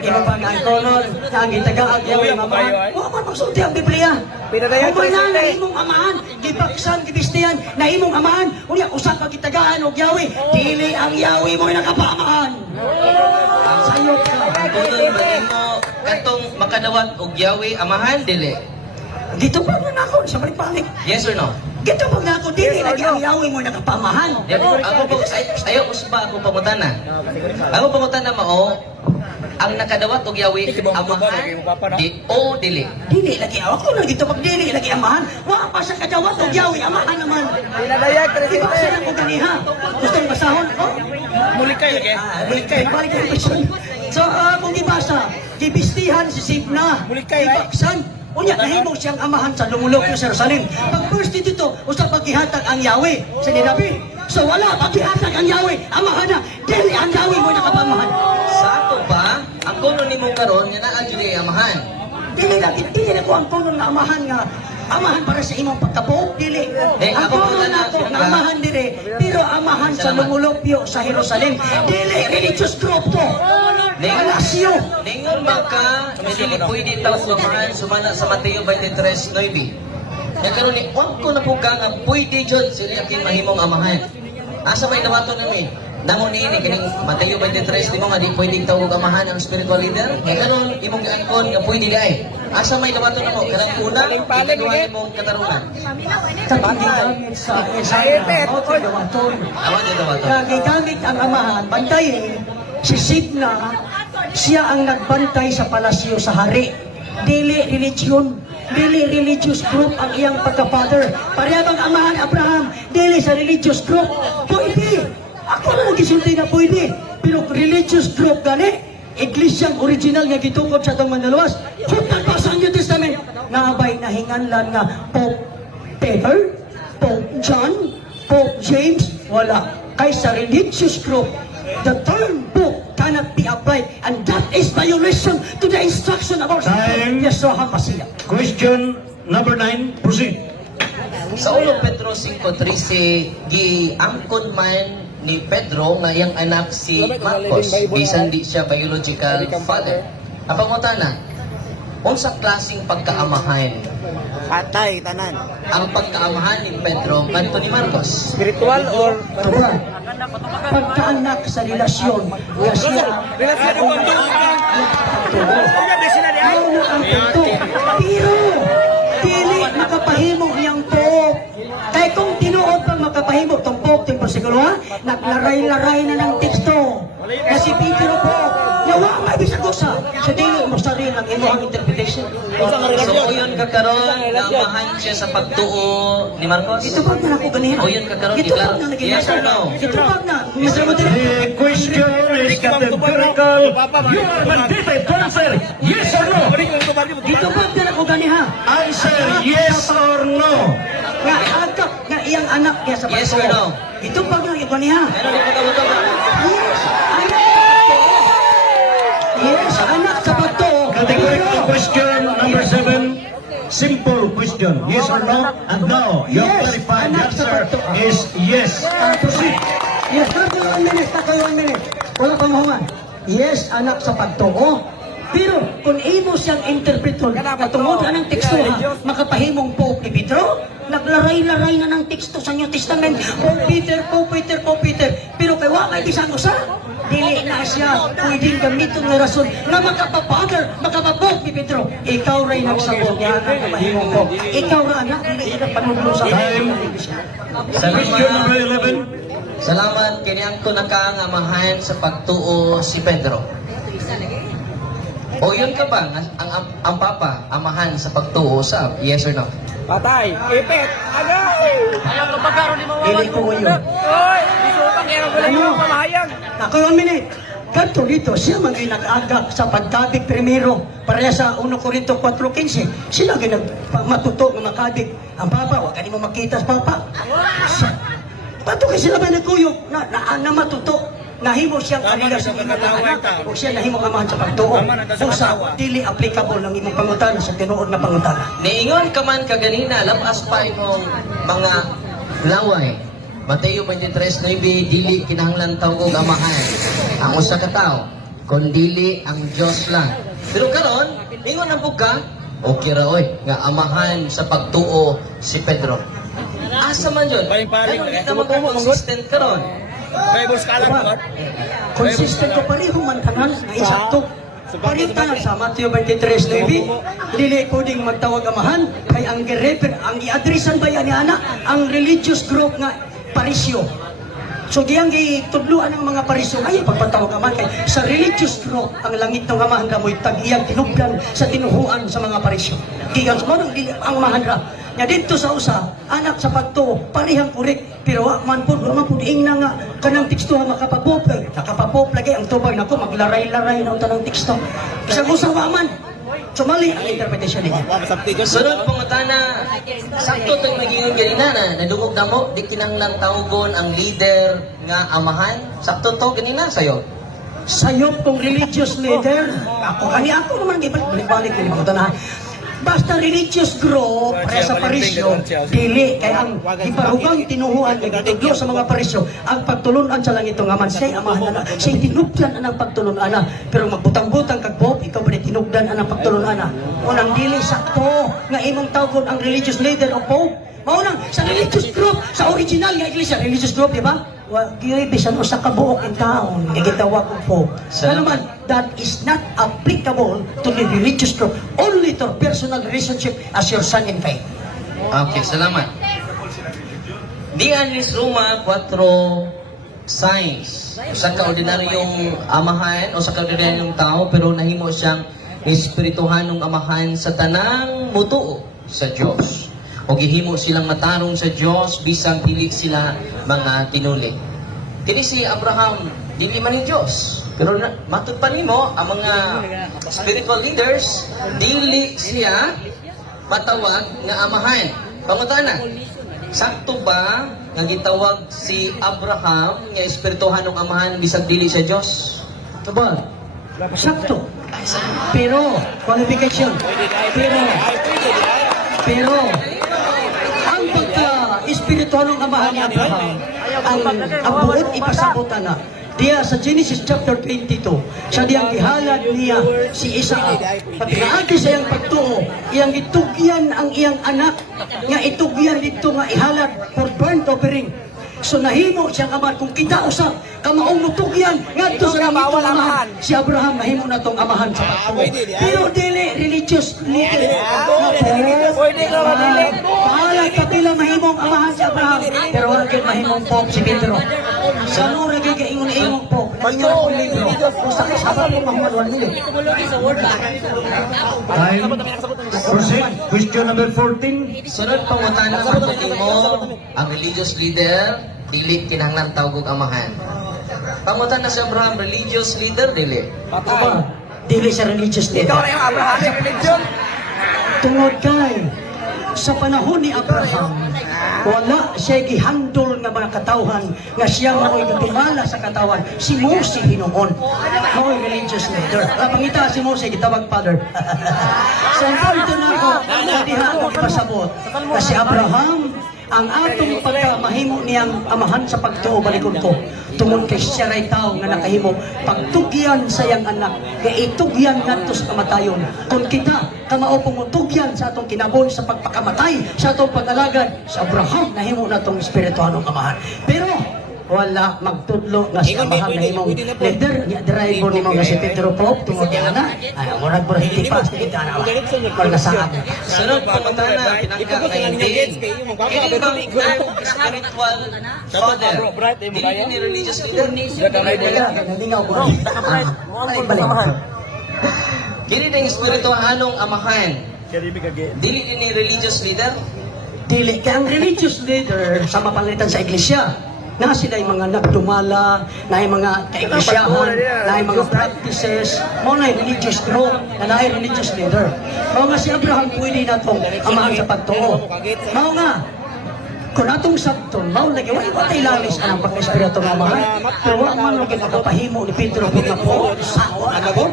imong pag-angkonon, ang gitagaag yawi ang amahan. Huwag magsulti ang Biblia. Hukala na imong amahan, gibaksan, gibistihan, na imong amahan. Unya, usak ka gitagaan og yawi. Dili ang yawi mo nakapamahan. Sayop ka. Kunon ba nimo katong makadawat og yawe amahan dili? Dito pa na ako sa balik-balik. Yes or no? Dito pa na ako, dili lagi ang yawi mo nakapamahan. Di ako po ayo usba ako pangutana. Ako pangutana mao ang nakadawat og yawe amahan di o dili. Dili lagi ako na dito pag dili lagi amahan. Wa pa sa kadawat og yawi amahan naman. Pinadayag Di ba sa ko ganiha? Gusto mo basahon ko? Mulikay lagi. Mulikay. Balik ang question. So, kung ibasa, gibistihan si Sibna, Mulikay, ibaksan, unya nahimo siyang amahan sa lumulok ng Jerusalem. Pag first dito, usa paghihatag ang Yahweh sa nirabi. So wala paghihatag ang Yahweh, amahan na, dili ang Yahweh mo nakapamahan. Sato pa ang kuno nimo karon nga naa jud kay amahan. Dili na ko ang tono na amahan nga, amahan para sa imong pagkabuok, dili. Eh, Ang ako tono muna na na, ako Sibna. na amahan dili, pero amahan sa Salamat. lumulupyo sa Jerusalem. Dili, religious group to. Palasyo. Ningon man ka, dili pwede taw amahan sumala sa Mateo 23:9. Nga karon ni ko na po ka nga pwede jud sila kin mahimong amahan. Asa may nawato namin? Nangon ini kining Mateo 23 di mo nga di pwedeng tawag amahan ang spiritual leader. Kaya karon imong giangkon nga pwede di ay. Asa may nawato namo? Kanang una, ikaduha imong katarungan. Kagigamit sa Isaiah, o Tagawaton. Awan yung nawato. Kagigamit ang amahan, bantayin, si Signa, siya ang nagbantay sa palasyo sa hari. Dili religion, dili religious group ang iyang pagka-father. Pareha bang amahan Abraham, dili sa religious group. Pwede. Ako na nagisulti na pwede. Pero religious group gani, iglesyang original nga gitukod sa itong Mandaluwas. Kung pagbasa ang New Testament, naabay na hinganlan nga Pope Peter, Pope John, Pope James, wala. Kay sa religious group, the term book cannot be applied, and that is violation to the instruction of our Time. Yeshua HaMashiach. Question number 9, proceed. Sa ulo Pedro 5:13 giangkon man ni Pedro nga iyang anak si Marcos, bisan di siya biological father. Ang pangutana, unsa klaseng pagkaamahan Patay, tanan. ang pagkaamahan ni Pedro kanto ni Marcos? Spiritual or... Diba? Pagkaanak sa relasyon, na siya Relasyon ang ng pagtubo. Kaya besi na diyan. Ano ang punto? Pero, dili makapahimo iyang Pope. Kaya kung tinuod pang makapahimo itong Pope, itong persikulo ha, naglaray-laray na ng teksto. Kasi Peter po, yawa nga ibig sa sa dili mo sarili ang imo ang interpretation. So uyon kakaron nga amahan siya sa pagtuo ni Marcos? Ito pag na ako ganyan. O yun kakaroon, Ito pag iklaro. na naging Yes or no? Ito pag na. Mr. Madrid. The question is categorical. You are mandated to answer yes or no. Ito pag na ako ganyan ha. Answer yes or no. Nga agak nga iyang anak niya sa Yes pagtuo. or no? Ito pag na ako ganyan ha. Meron di pagkabuto ba? Yes, anak. Yes, anak sa pagtuo. Categorical question number 7. Simple question. Yes or no? And no. Your Yes, clarified anak sa answer pagtuo. is yes. Proceed. Yes, tako 1 minute, tako 1 minute. Wala pa mahuman. Yes, anak sa pagtuo. Pero kung imo siyang interpreton, katungod na ng teksto ha, makapahimong Pope ni Pedro, naglaray-laray na ng teksto sa New Testament, Pope Peter, Pope Peter, Pope Peter. Pero kay wa may bisan usa, dili na siya pwedeng gamiton nga rason na makapapader, makapapope ni Pedro. Ikaw ray nagsabot nga ang kamahimong ko. Ikaw ra anak, hindi ka panudlo sa Time. Question number 11. Salamat kini ko na ka nga amahan sa pagtuo si Pedro. O yun ka ba ang papa amahan sa pagtuo sa yes or no? Patay. Ipit. Agay. Dili ko yun. Oy, isupang kaya wala yung mamahayag. Ako 1 minute. Kanto dito, siya man ay nag-agak sa pagkabig primero. Pareha sa 1 Corinto 4:15. Sila ay matuto ng makabig. Ang papa, wag ka mo makita sa papa. Pato kay sila ba nagkuyog na matuto? Nahimo siyang kanila sa imong anak o siya nahimo amahan sa pagtuo. Kung sa dili applicable ng imong pangutana sa tinuod na pangutana. Niingon ka man kaganina, labas pa imong mga laway. Mateo 23:9, dili kinahanglan tawag og amahan ang usa ka tawo, kun dili ang Dios lang. Pero karon, ingon ang buka, okay ra oy, nga amahan sa pagtuo si Pedro. Asa man yun? Paling-paling, Ano, eh. kita mo consistent karon. Bible scholar ko. Consistent ko pareho man tanan na isakto. Pareho tanan sa Mateo 23:9. Dili ko ding magtawag amahan kay ang girefer, ang i-addressan ba yan ni ana ang religious group nga parisyo. So diyang gitudluan ng mga parisyo ay pagpatawag amahan kay sa religious group ang langit ng amahan ra mo'y tag-iyang tinubdan sa tinuhuan sa mga parisyo. Diyan sa mga ang amahan ra. Nga dito sa usa, anak sa pagtuo, parihang kurik. Pero man po ing na nga kanang teksto nga makapapoplag. Nakapapoplag ang tubag nako maglaray-laray na unta ng teksto. Bisag usawa man. So mali ang interpretation niya. Sunod pangutana, sakto itong naging ganina na nadungog na mo, di kinanglang tawgon ang leader nga amahan. Sakto to ganina sa'yo. Sayop kong religious leader. Ako naman balik ni pagutana. Basta religious group, kaya sa parisyo, dili, kaya ang iparugang tinuhuan, nagtudlo sa mga parisyo, ang pagtulunan sa langit ng aman, siya'y amahan na, siya'y tinugdan ang pagtulunan na, pero magbutang-butang kag Pope, ikaw ba tinugdan ang pagtulunan na. Unang dili sakto, nga imong tawgon ang religious leader o Pope, Maunang, sa religious group, sa original nga iglesia, religious group, di ba? Well, bisan sa kabuok in taon, igitawag ko po. Ano man, that is not applicable to the religious group, only to personal relationship as your son in faith. Okay, salamat. Di anis Roma 4 signs. Sa kaordinaryong amahan o sa kaordinaryong tao pero nahimo siyang espirituhanong amahan sa tanang mutuo sa Dios. O gihimo silang matarong sa Dios bisang dili sila mga tinuli. Dili si Abraham dili man ni Dios. Pero matud pa nimo ang mga spiritual leaders dili siya matawag nga amahan. Pangutana, sakto ba nga gitawag si Abraham nga espirituhanong amahan bisag dili sa Dios? Tubal. Sakto. Pero, qualification. Pero, ang pagka-espiritualong amahan ni Abraham, ang buot ipasabot na. Diya sa Genesis chapter 22, sa diyang ihalad niya si Isaac. Pagkaagi sa iyang pagtuo, iyang itugyan ang iyang anak, nga itugyan dito nga ihalad for burnt offering. So nahimo siyang amahan. Kung kita usap, kamaong mutugyan, nga ito sa nangitong amahan. Si Abraham nahimo na itong amahan sa pagtuo. Pero dili, religious leader. Pahalag kapila mahimong amahan si Abraham. Pero wala kayo mahimong Pope si Pedro. Sa nura kayo kaingon-ingong Pope. Nangyari po libro. Kung sa kasama mo mahuwan nyo. Time. Proceed. Question number 14. Sunod pangutana sa mo ang religious leader dili kinahanglan tawag og amahan. Pangutana sa Abraham religious leader dili. Dili sa religious leader. Ikaw na yung Abraham sa religion. Tungod kay sa panahon ni Abraham, wala siya gihandol nga mga katawhan nga siya mao'y gatumala sa katawan. Si Mose hinuon. Mao'y religious leader. Pangita si Mose, gitawag father. So, ito na ako, diha ako ipasabot. Kasi Abraham, ang atong pagkamahimo niyang amahan sa pagtuo balikod ko, tungod kay siya ray tao nga nakahimo pagtugyan sa iyang anak, kay itugyan ngadto sa kamatayon. Kung kita kamao pumutugyan sa atong kinabuhi sa pagpakamatay sa atong pag-alagad, sa Abraham nahimo na tong espirituhanong amahan. Pero wala magtudlo nga si Abraham nahimong leader, niya driver nimo nga si Pedro Pope tungod nga na ay murag pura hitipas kita na pag nasaab. Sunod pangutana pinangka kay hindi. Ini bang ang spiritual father dili ni religious leader ni Nalingaw ko. dili ni espirituhanong amahan. Dili ni religious leader. Dili kay ang religious leader sa mapalitan sa iglesia. Na sila yung mga nagdumala, na yung mga kaiglesiyahan, na yung mga practices, mo na yung religious group, na yung religious leader. Mao nga si Abraham pwede na itong amahan sa pagtuo. Mao nga, kung atong sabton, mao lagi, wala tayo lalis ang pagka-espiritu ng amahan. Pero wala man lagi nakapahimo ni Pedro kung na po, sawa na po.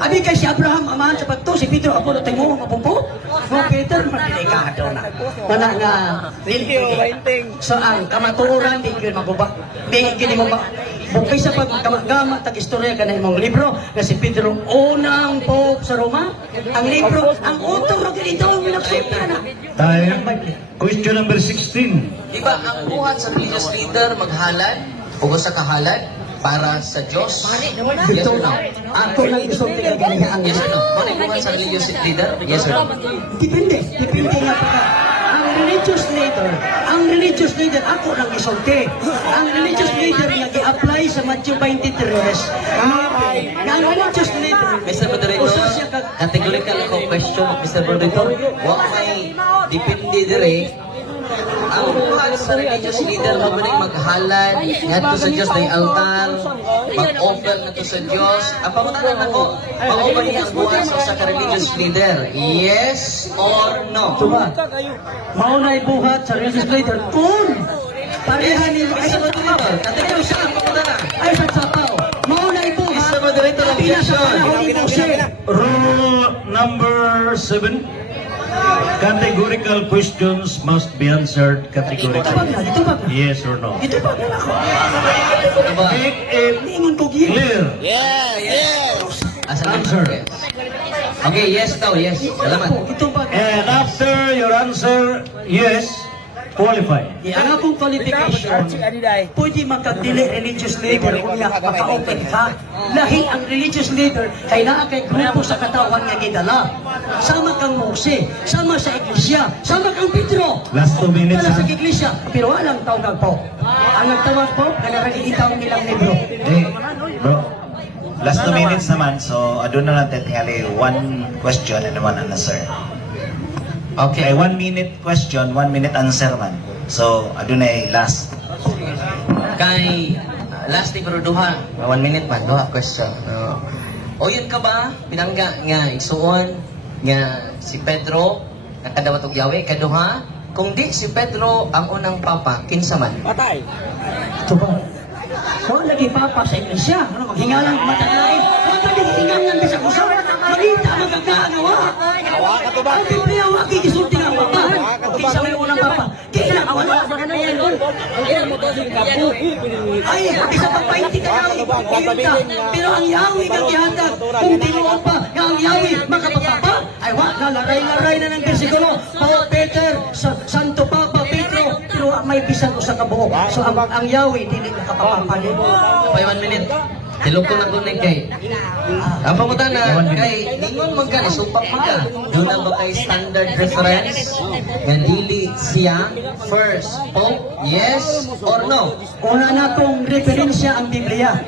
Abi kay si Abraham amahan sa pagtuo, si Pedro ako na tayo mo, mapupo. Mga Peter, mapilikado na. Wala nga, really. So ang kamatuoran, di ko magubak. Di ko mo bukay sa pagkamagama, tag-istorya ka na imong libro, na si Pedro, unang Pope sa Roma. Ang libro, ang utong ganito, ang minaksuta na. Time. Question number 16. Diba ang buhat sa religious leader maghalad o sa kahalad para sa Diyos? Yes or no? Ako lang gusto pinagalihaan. Yes or no? Ano yung buhat sa religious leader? Yes or no? Depende nga po. Ang religious leader, ako lang isulti. Ang religious leader nga i-apply sa Matthew 23. Ang religious leader, Mr. Moderator, categorical ako question, Mr. Moderator. Wa may depende dire. Ang buhat sa religious leader mabuning maghalad ngadto sa Dios ng altar, mag-offer ngadto sa Dios. Ang pangutanan nako, mao ba ang buhat sa religious leader? Yes or no? Tuba, mao na ibuhat sa religious leader kung pareha ni Mr. Moderator, categorical sa pangutanan. ay sa sapaw. Mao na ibuhat. Mr. Moderator, objection. Rule number 7. Categorical questions must be answered categorically. Ito ba? Yes or no? Ito ba? Diba? Make it Ingon ko giya. clear. As an Answer. answer. Okay, yes daw, yes. Salamat. Ito ba? And after your answer, yes, qualified. Ang akong qualification, pwede magka-dili religious leader kung niya maka-open ka. Lahi ang religious leader kay naa kay grupo sa katawan nga gidala. Sama kang Mose, sama sa iglesia, sama kang Pedro. Last 2 minutes. Wala sa iglesia, pero walang tawag po. Ang nagtawag po, kanarang itawag nilang libro. Bro, last 2 minutes naman, so doon na natin tingali one question and one answer. Okay, 1 minute question, 1 minute answer man. So, doon ay last. Kay last ni pero duha, 1 minute man, duha question. Oyon ka ba pinangga nga igsuon nga si Pedro nakadawat og yawi kaduha kung di si Pedro ang unang papa kinsa man? Ito ba? Kung lagi papa sa iglesia, ano maghingalan matalain. Huwag ka maghingalan sa kusap. Malita magagagawa. Ang Biblia, huwag kikisulti ng papa. Kisa may unang papa. Kaya lang, wala. Ay, isa pa 20 ka lang. Pero ang Yahweh kang ihatag. Kung tinuon pa, ang Yahweh makapapapa. Ay, wag na, laray-laray na ng bersikulo. Paul Peter, Santo Papa Pedro. Pero may bisan ko sa kabuok. So, ang Yahweh, dili nakapapapalin. Pay 1 minute. Tilog ko na gunay kay. Ang pangutan na kay ningon magka supak magka. Doon na ba kay standard reference? Nga dili siya first pope, yes or no? Una na kong referensya ang Biblia.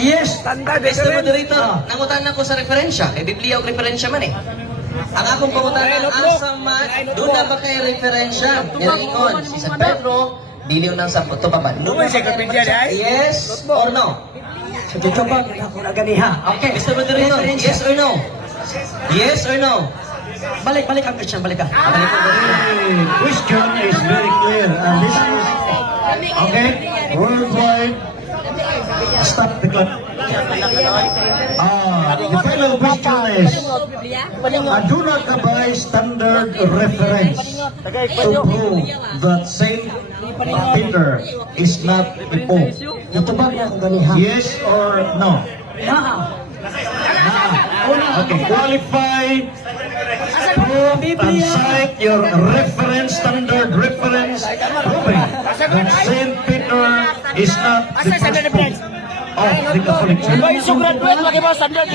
Yes, Mr. Moderator, nangutan na ko sa referensya. Kay Biblia o referensya man eh. Ang akong pangutan na asa man, doon na ba kay referensya? Nilingon, si San Pedro, dili unang sa puto pa man. Yes or no? so dito ba, ako na ganiha. Okay, Mr. Moderator, yes or no? Yes or no? Balik ang question, balik ka. The question is very clear. And this is, okay, worldwide. Stop the clock. The final question is, aduna ka ba'y standard reference to prove that Saint Peter is not a pope? Dito ba na ako ganiha? Yes or no? Naa. Okay, qualified. Prove and cite your reference, standard reference, proving that Saint Peter is not the first pope of the Catholic Church.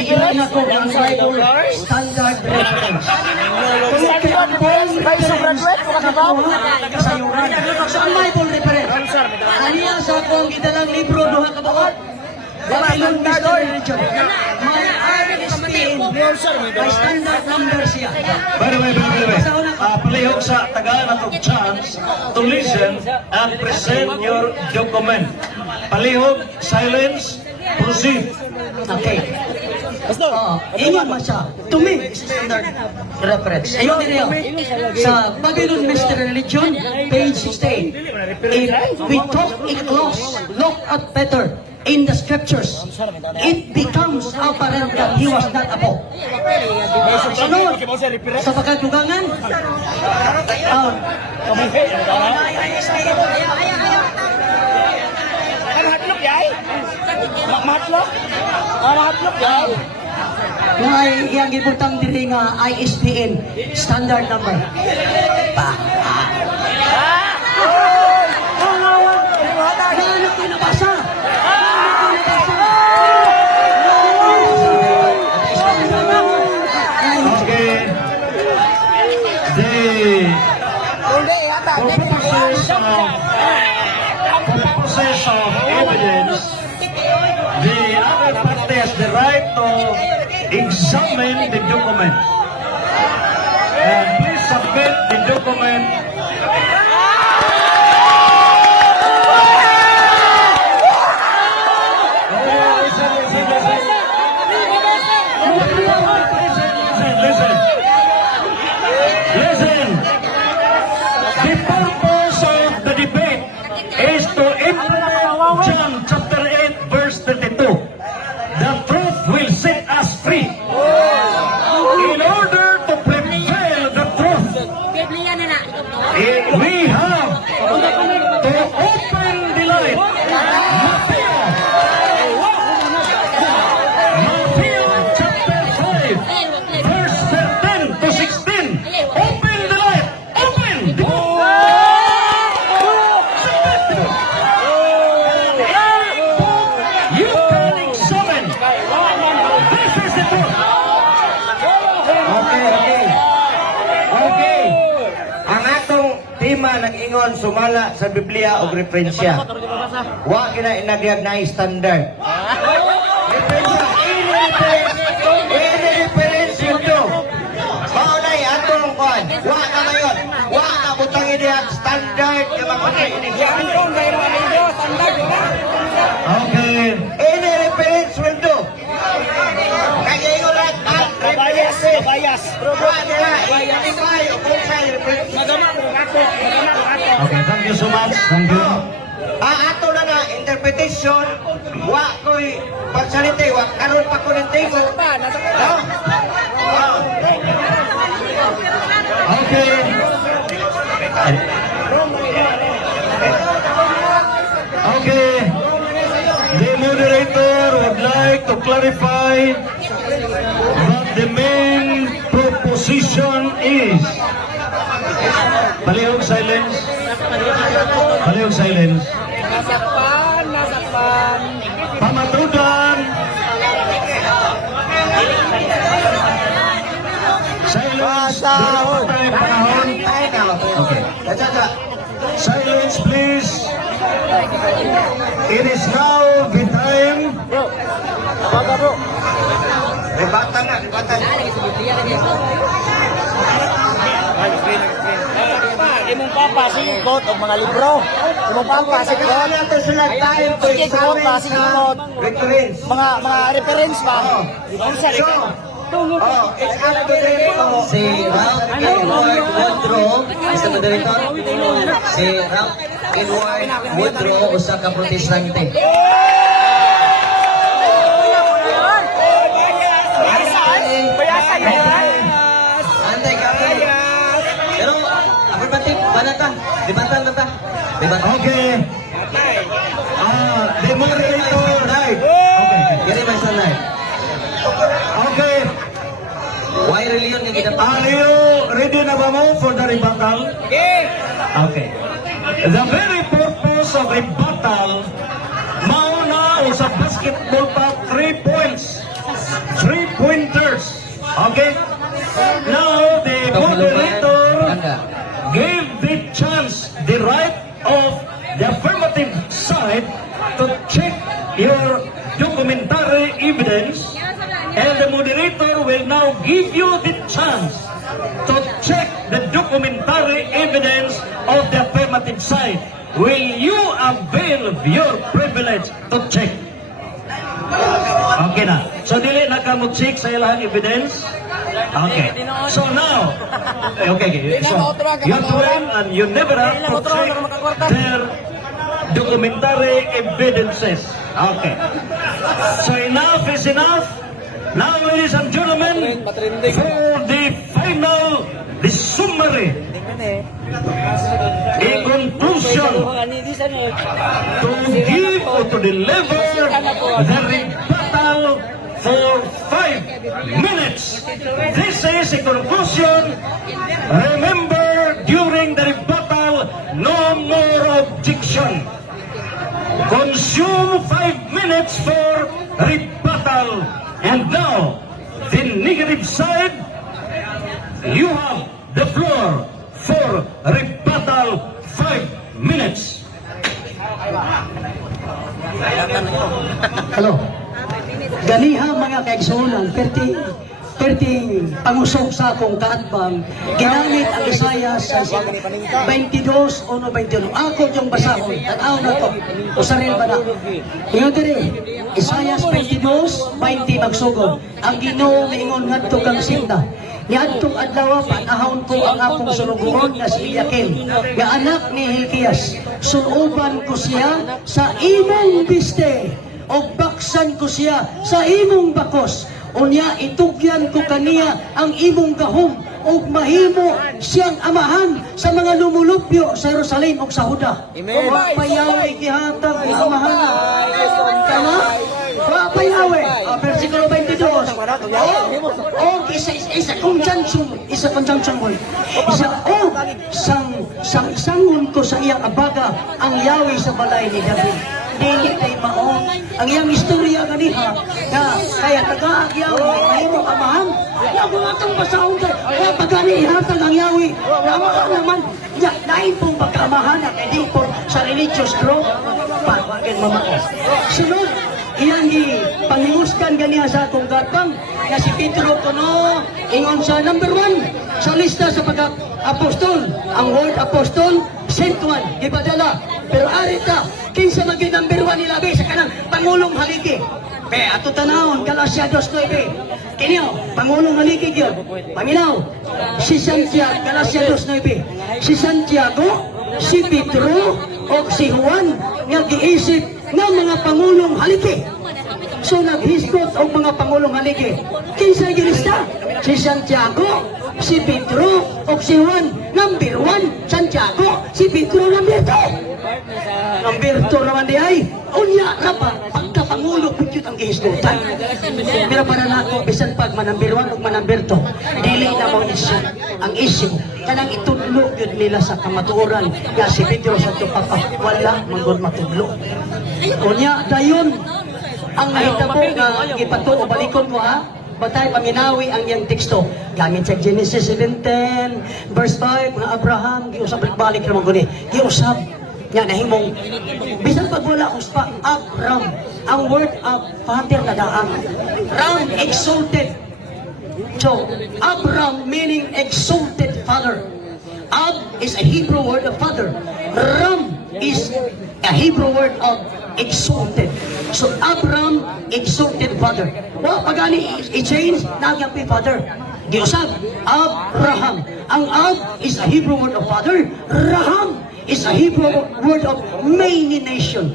Ilan ako ang Bible standard reference. Kasayuran. So ang Bible reference. Aniya sa ako ang idalang libro, duha ka bawat. Babylon Mystery Religion. My RSPN. May standard number siya. By the way, palihog sa tagaan at chance to listen and present your document. Palihog, silence, proceed. Okay. Ingon man siya. To me, is standard reference. Ayun din yun. Sa Babylon Mystery Religion, page 16. If we talk in close, look at better in the scriptures, it becomes apparent that he was not a pope. Sunod, sa pagkadugangan, ngay iyang gibutang diri nga ISBN standard number. Ano ko nabasa? Okay. For purposes of evidence, the other party has the right to examine the document. And please submit the document. Listen. The purpose of the debate is to implement John chapter 8 verse 32. The truth will set us free. In order to prevail the truth, dayon sumala sa Biblia og referensya. Wa kina inagyag na standard. Referensya, ini reference yun to. Maunay atong kuan. Wa na ngayon. Wa na butang ini standard nga mga Okay. ini reference yun to. Kaya yung lahat Kabayas, kabayas. Wa nila, i-identify o kung sa reference. Okay, thank you so much. Thank you. Ato na na interpretation, wa ko'y pagsalite, wa karon pa ko ng tingo. No? Okay. Okay. The moderator would like to clarify what the main proposition is. Palihog silence. Palihog silence. Pamatudan. Silence. Panahon. Okay. Silence, please. It is now the time. Ribatan na, ribatan. Imong papa sikot og mga libro. Imong papa sikot. Kaya to sila time to Sige, examine pa, sikot. sa reference. Mga reference ba? Unsa So, it's up to them to Si Ralph Edward Woodrow, isa moderator. Si Ralph Edward Woodrow, usa ka protestante. Antay ka. Pero, ako batik, banata. Dibatan na ta. Dibatan. Okay. The moderator. Right. Okay. Giri may sanay. Okay. Why reliyon nga kita Are you ready na ba mo for the rebuttal? Okay. The very purpose of rebuttal, mauna o sa basketball pa, 3 points. 3-pointers. Okay? Now, the moderator gave the chance, the right of the affirmative side to check your documentary evidence, and the moderator will now give you the chance to check the documentary evidence of the affirmative side. Will you avail of your privilege to check? Okay na. So, dili na ka mag-check sa ilang evidence? Okay. So now, okay. So, you have to wait and you never have to check their documentary evidences. Okay. So enough is enough. Now, ladies and gentlemen, for the final, the summary, a conclusion to give or to deliver the rebuttal for 5 minutes. This is a conclusion. Remember, during the rebuttal, no more objection. Consume 5 minutes for rebuttal. And now, the negative side, you have the floor for rebuttal 5 minutes. Hello. Ganiha mga kaigsunan, perti pangusog sa akong kaadbang, ginamit ang Isaiah sa 22 o 21. Ako yung basahon, tanaw na to, o saril ba na? Ngayon diri, Isaiah 22, 20 magsugod. Ang Ginoo ingon ngadto kang sinta. Niadtong adlaw panahon ko ang akong sunugoon nga si Eliakim, nga anak ni Hilkias. Sunuban ko siya sa imong biste, o baksan ko siya sa imong bakos. Unya itugyan ko kaniya ang imong gahom, o mahimo siyang amahan sa mga lumulupyo sa Jerusalem o sa Huda. Wa payawi gihatag ang amahan. Tama? Wa payawi. Versikulo 22. O isa conjunction mo. Sangun ko sa iyang abaga ang yawi sa balay ni David. Dili kay mao ang iyang istorya ganiha na kaya taga-agyaw mahimong amahan. Ya mga itong pasahon ka, kaya pagani ihatag ang yawi. Amahan naman, ya, lain pong pagkaamahan na kaya di po sa religious group, pagwagan mamao. Sunod, iyang pangimuskan ganiha sa akong gatang na si Pedro kuno ingon sa number 1 sa lista sa pagka-apostol. Ang word apostol, sent one, ipadala. Pero arita, kinsa maging number 1 nilabi sa kanang Pangulong Haligi. Kaya ato tanawon, Galacia 2:9. Kinyo, Pangulong Haligi yun. Paminaw, si Santiago, Galacia 2:9. Si Santiago, si Pedro, o si Juan, nga giisip ng mga Pangulong Haligi. So naghiskot og mga Pangulong Haligi. Kinsa gilista? Si Santiago, si Pedro, o si Juan. Number 1, Santiago, si Pedro, number 2. Number 2 naman di ay, unya na pa, pagkapangulo po yun ang gihisgotan. Pero para na ako, bisan pag manumber 1 o manumber 2, dili na mo isyo. Ang issue, kanang itudlo yun nila sa kamatuoran, nga si Pedro sa Papa, wala manggod matudlo. Unya, dayon, ang nahitabo nga ipatuo, balikon ko ha, batay paminawi ang iyang teksto. Gamit sa Genesis 11:10, verse 5, nga Abraham, giusap balik naman ko ni, giusap, nga nahimong bisan pag wala uspa Abram, ang word of father na daan. Ram exalted. So Abram meaning exalted father. Ab is a Hebrew word of father. Ram is a Hebrew word of exalted. So Abram exalted father. Wa pagani i-change nagyang father. Giusab Abraham. Ang Ab is a Hebrew word of father. Raham is a Hebrew word of many nation.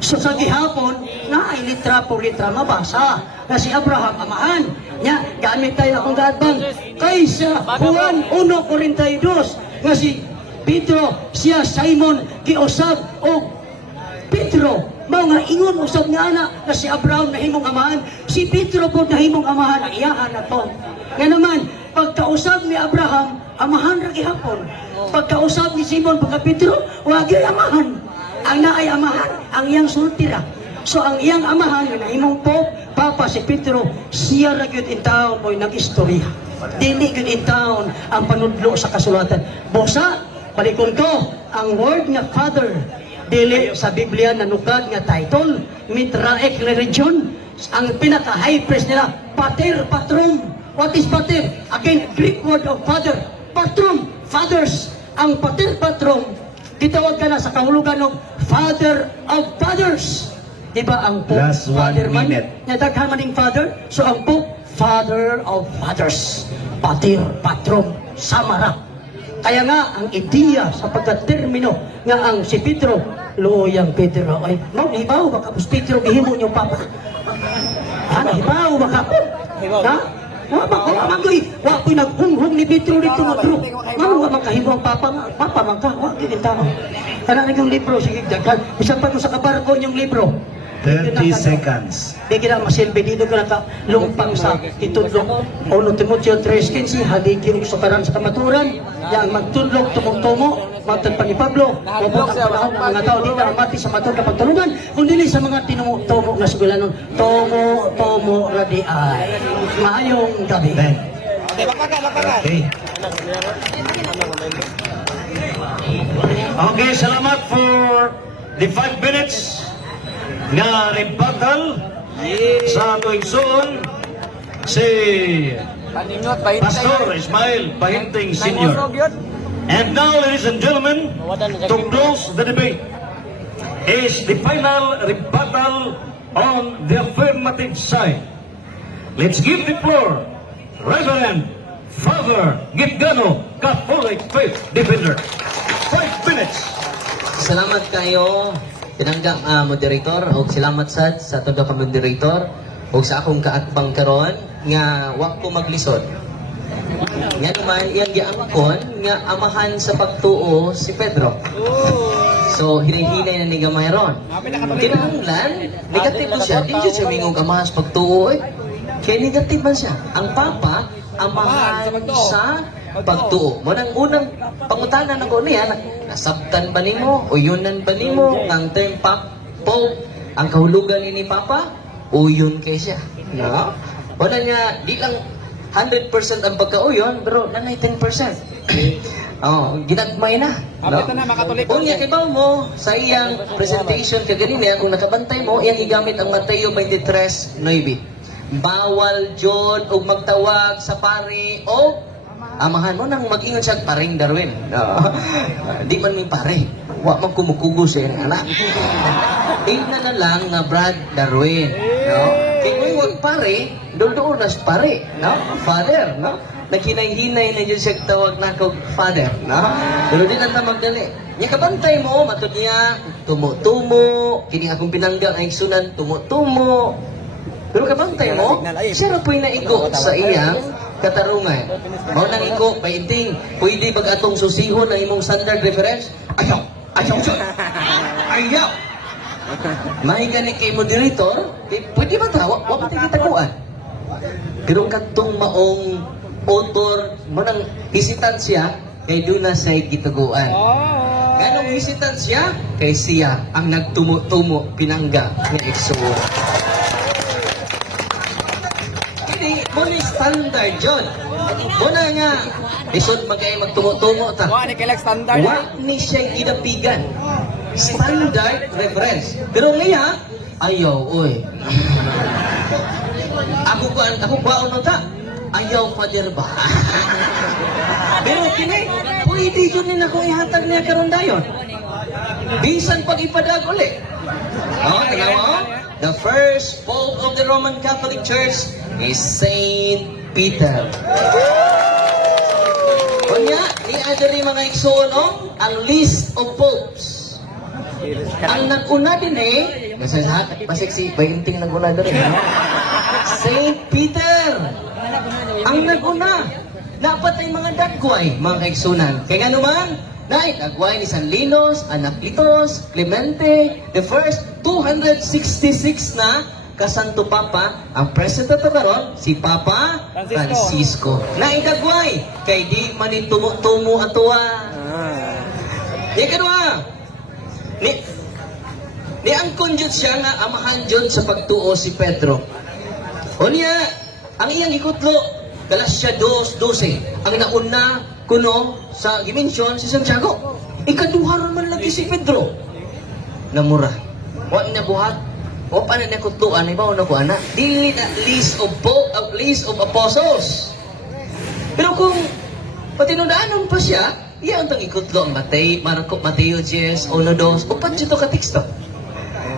So sa gihapon, na ay litra po litra mabasa na si Abraham amahan. Nya, gamit tayo akong gatbang. Kaysa Juan 1:42 nga si Pedro, siya Simon, giusab o Pedro. Mga ingon usab nga na si Abraham nahimong amahan. Si Pedro po nahimong amahan. Ang iyahan na to. Nga naman, pagkausap ni Abraham, amahan ra gihapon. Pagkausap ni Simon pagka Pedro, wagi amahan. Ang naay amahan, ang iyang sultira. So ang iyang amahan, na imong Pope, Papa si Pedro, siya ra gyud in town mo'y nag-istorya. Dili gyud in town ang panudlo sa kasulatan. Bosa, balikon ko, ang word nga Father, dili sa Biblia nanukad nga title, Mitraek religion, ang pinaka-high priest nila, Pater Patrum. What is Pater? Again, Greek word of Father. Patrum, fathers. Ang Pater Patrum, gitawag ka na sa kahulugan ng Father of Fathers. Diba ang Pope, Last 1 Father man? minute. Nadaghan man yung Father. So ang Pope, Father of Fathers. Pater Patrum, Samara. Kaya nga, ang ideya sa pagkatermino nga ang si Pedro, loyang Pedro, ay, nahibaw ba kapos Pedro, gihimo niyong Papa? Ha, nahibaw ba kapos? Ha? Wa ko'y naghunghong ni Pedro dito nga bro. Mano nga makahimo ang Papa nga? Papa man ka, wa gid tao. Kana yung libro, sige daghan. Bisan pa mo sa kabarko yung libro. 30 seconds. Di kita masilbi dito ka nakalumpang sa itudlok. Ono Timoteo 3:15, haligin sa karan sa kamaturan. Yang magtudlok tumong-tumo, magtagpan ni Pablo. Wabot ang panahon ng mga tao dito ang mati sa matod kapag tulungan. Kung dili sa mga tinumo-tumo na sugulanon, tomo radi ay. Maayong gabi. Then, okay. Okay, salamat for the 5 minutes nga rebuttal sa ato igsoon si Pastor Ismael Pahinting Sr. And now, ladies and gentlemen, to close the debate is the final rebuttal on the affirmative side. Let's give the floor, Reverend Father Gitgano, Catholic Faith Defender. 5 minutes. Salamat kayo, tinanggang moderator, o salamat sa tanda ka moderator, o sa akong kaatbang karon nga wa ko maglisod. Nga naman, iyang giangkon nga amahan sa pagtuo si Pedro. So, hinihinay na ni gamay ron. Kinahanglan, negatibo siya, di siya mingong amahan sa pagtuo eh. Kaya negative man siya. Ang Papa, amahan sa pagtuo. Munang unang pangutanan ako niya, nasabtan ba nimo o yunan ba nimo ng term Pope ang kahulugan ni Papa, uyon kay siya. No? Wala niya, di lang 100% ang pagkauyon, pero nanay 10%. Oh, ginagmay na. No? Unya kay mo sa iyang presentation kaganina kung nakabantay mo iyang gigamit ang Mateo 23:9. Bawal jud og magtawag sa pare o amahan mo nang mag-ingon siya paring Darwin. No? Di man mi pare. Wa man kumukugo sa iyang anak. Tingnan na lang nga Brad Darwin. No? Kaya kung wag pare, doon nas pare. No? Father. No? Naghinay-hinay na dyan siya tawag na kong father, no? Pero di lang na magdali. Niya kabantay mo, matod niya, tumo-tumo, kini akong pinanggang ay sunan, tumo-tumo. Pero kabantay mo, siya na po'y naigo sa iyang katarungan. Mao nang iko, painting, pwede bag atong susihon na imong standard reference? Ayaw! Ayaw! Ayaw! Mahigani kay moderator, pwede ba tawa? Huwag matagitakuan. Pero katong maong author mo nang hisitansya kay doon na siya'y gituguan. Ganong hisitansya kay siya ang nagtumo-tumo pinangga ng igsuon. Kini mo ni standard John. Muna nga isod magay magtumo-tumo ta. Wa ni kailag standard. Wa ni siya'y gidapigan. Standard reference. Pero ngayon, ayaw, oy. Ako ba ano ta? Ayaw, Father ba? Pero kini, pwede yun din ako ihatag niya karon dayon. Bisan pag ipadag uli. Oh, tanawa mo? The first Pope of the Roman Catholic Church is Saint Peter. Kunya, ni-adari mga igsoon, ang list of popes. Ang nag-una din pasiksi, bainting nag-una din Saint Peter. Ang nag-una, napatay mga dagway, mga kaigsunan. Kaya nga naman, dagway ni San Linos, Anacletus, Clemente, the first 266 na kasanto Papa, ang president karon si Papa Francisco. Naidagway, kay di manin tumo-tumo atuwa. Di kadua, ni angkon jud siya nga amahan jud sa pagtuo si Pedro. Unya, ang iyang ikutlo, Galasya 2:12. Ang nauna kuno sa dimensyon si Santiago. Ikaduha man lagi si Pedro. Namura. Wa na buhat. O pa na nakutluan ibaw na ko ana. Dili na list of apostles. Pero kung patinudaanon pa siya, iya ang ikutlo ang Mateo 10, 1:2. Upat dito ka teksto.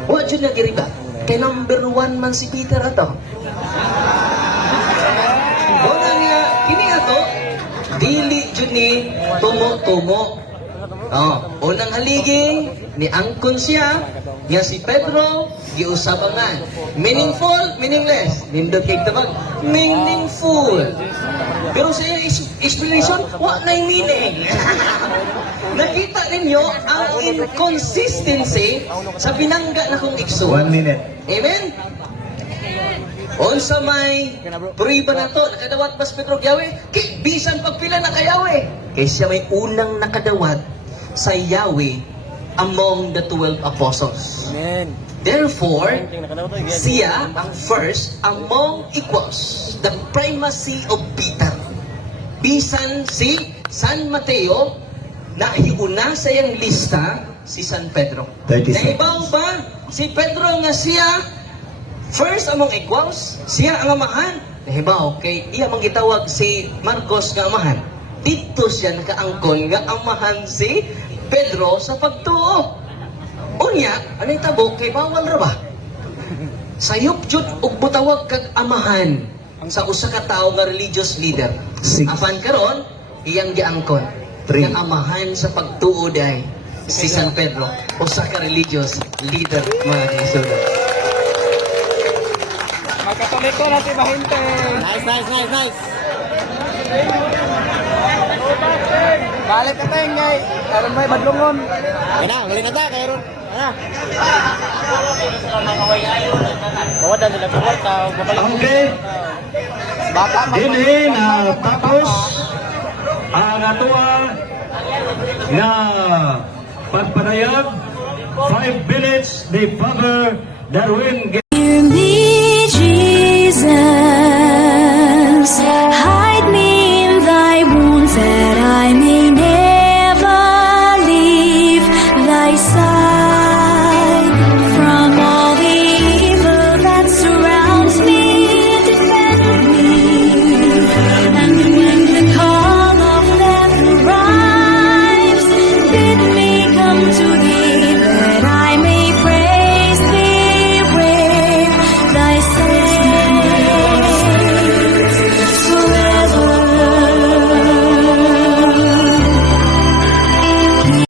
Wa jud na giriba. Kay number 1 man si Peter ato. Dili jud ni tumo-tumo. Unang haligi ni angkon siya nga si Pedro giusabangan. Meaningful, meaningless. Nindot kay tabag, meaningful. Pero sa iyang explanation, wa na meaning. Nakita ninyo ang inconsistency sa pinangga na kong igsoon. 1 minute. Amen? Unsa may pruiba na to, nakadawat pas Pedro Yahweh, bisan pagpila na kay Yahweh. Kaya siya may unang nakadawat sa Yahweh among the 12 apostles. Amen. Therefore, siya ang first among equals, the primacy of Peter. Bisan si San Mateo, nahiuna sa iyang lista si San Pedro. 30 seconds. Naibaw ba si Pedro nga siya first among equals, siya ang amahan. Nahibaw, kay iya mang gitawag si Marcos nga amahan. Dito siya nakaangkon nga amahan si Pedro sa pagtuo. Unya, anong tabo, kay bawal ra ba? Sayop jud og butawag kag amahan sa usa ka tawo nga religious leader. Apan karon, iyang giangkon. Nga amahan sa pagtuo day si San Pedro, usa ka religious leader mga kaisunan. Magkatoliko na si Bahinte. Nice. Balik ka tayo ngay. Karon may badlungon. Gali na ta, karon. Bawadan nila buwal ta. Okay. Dinhi na tapos ang atua na pagpanayag 5 minutes ni Father Darwin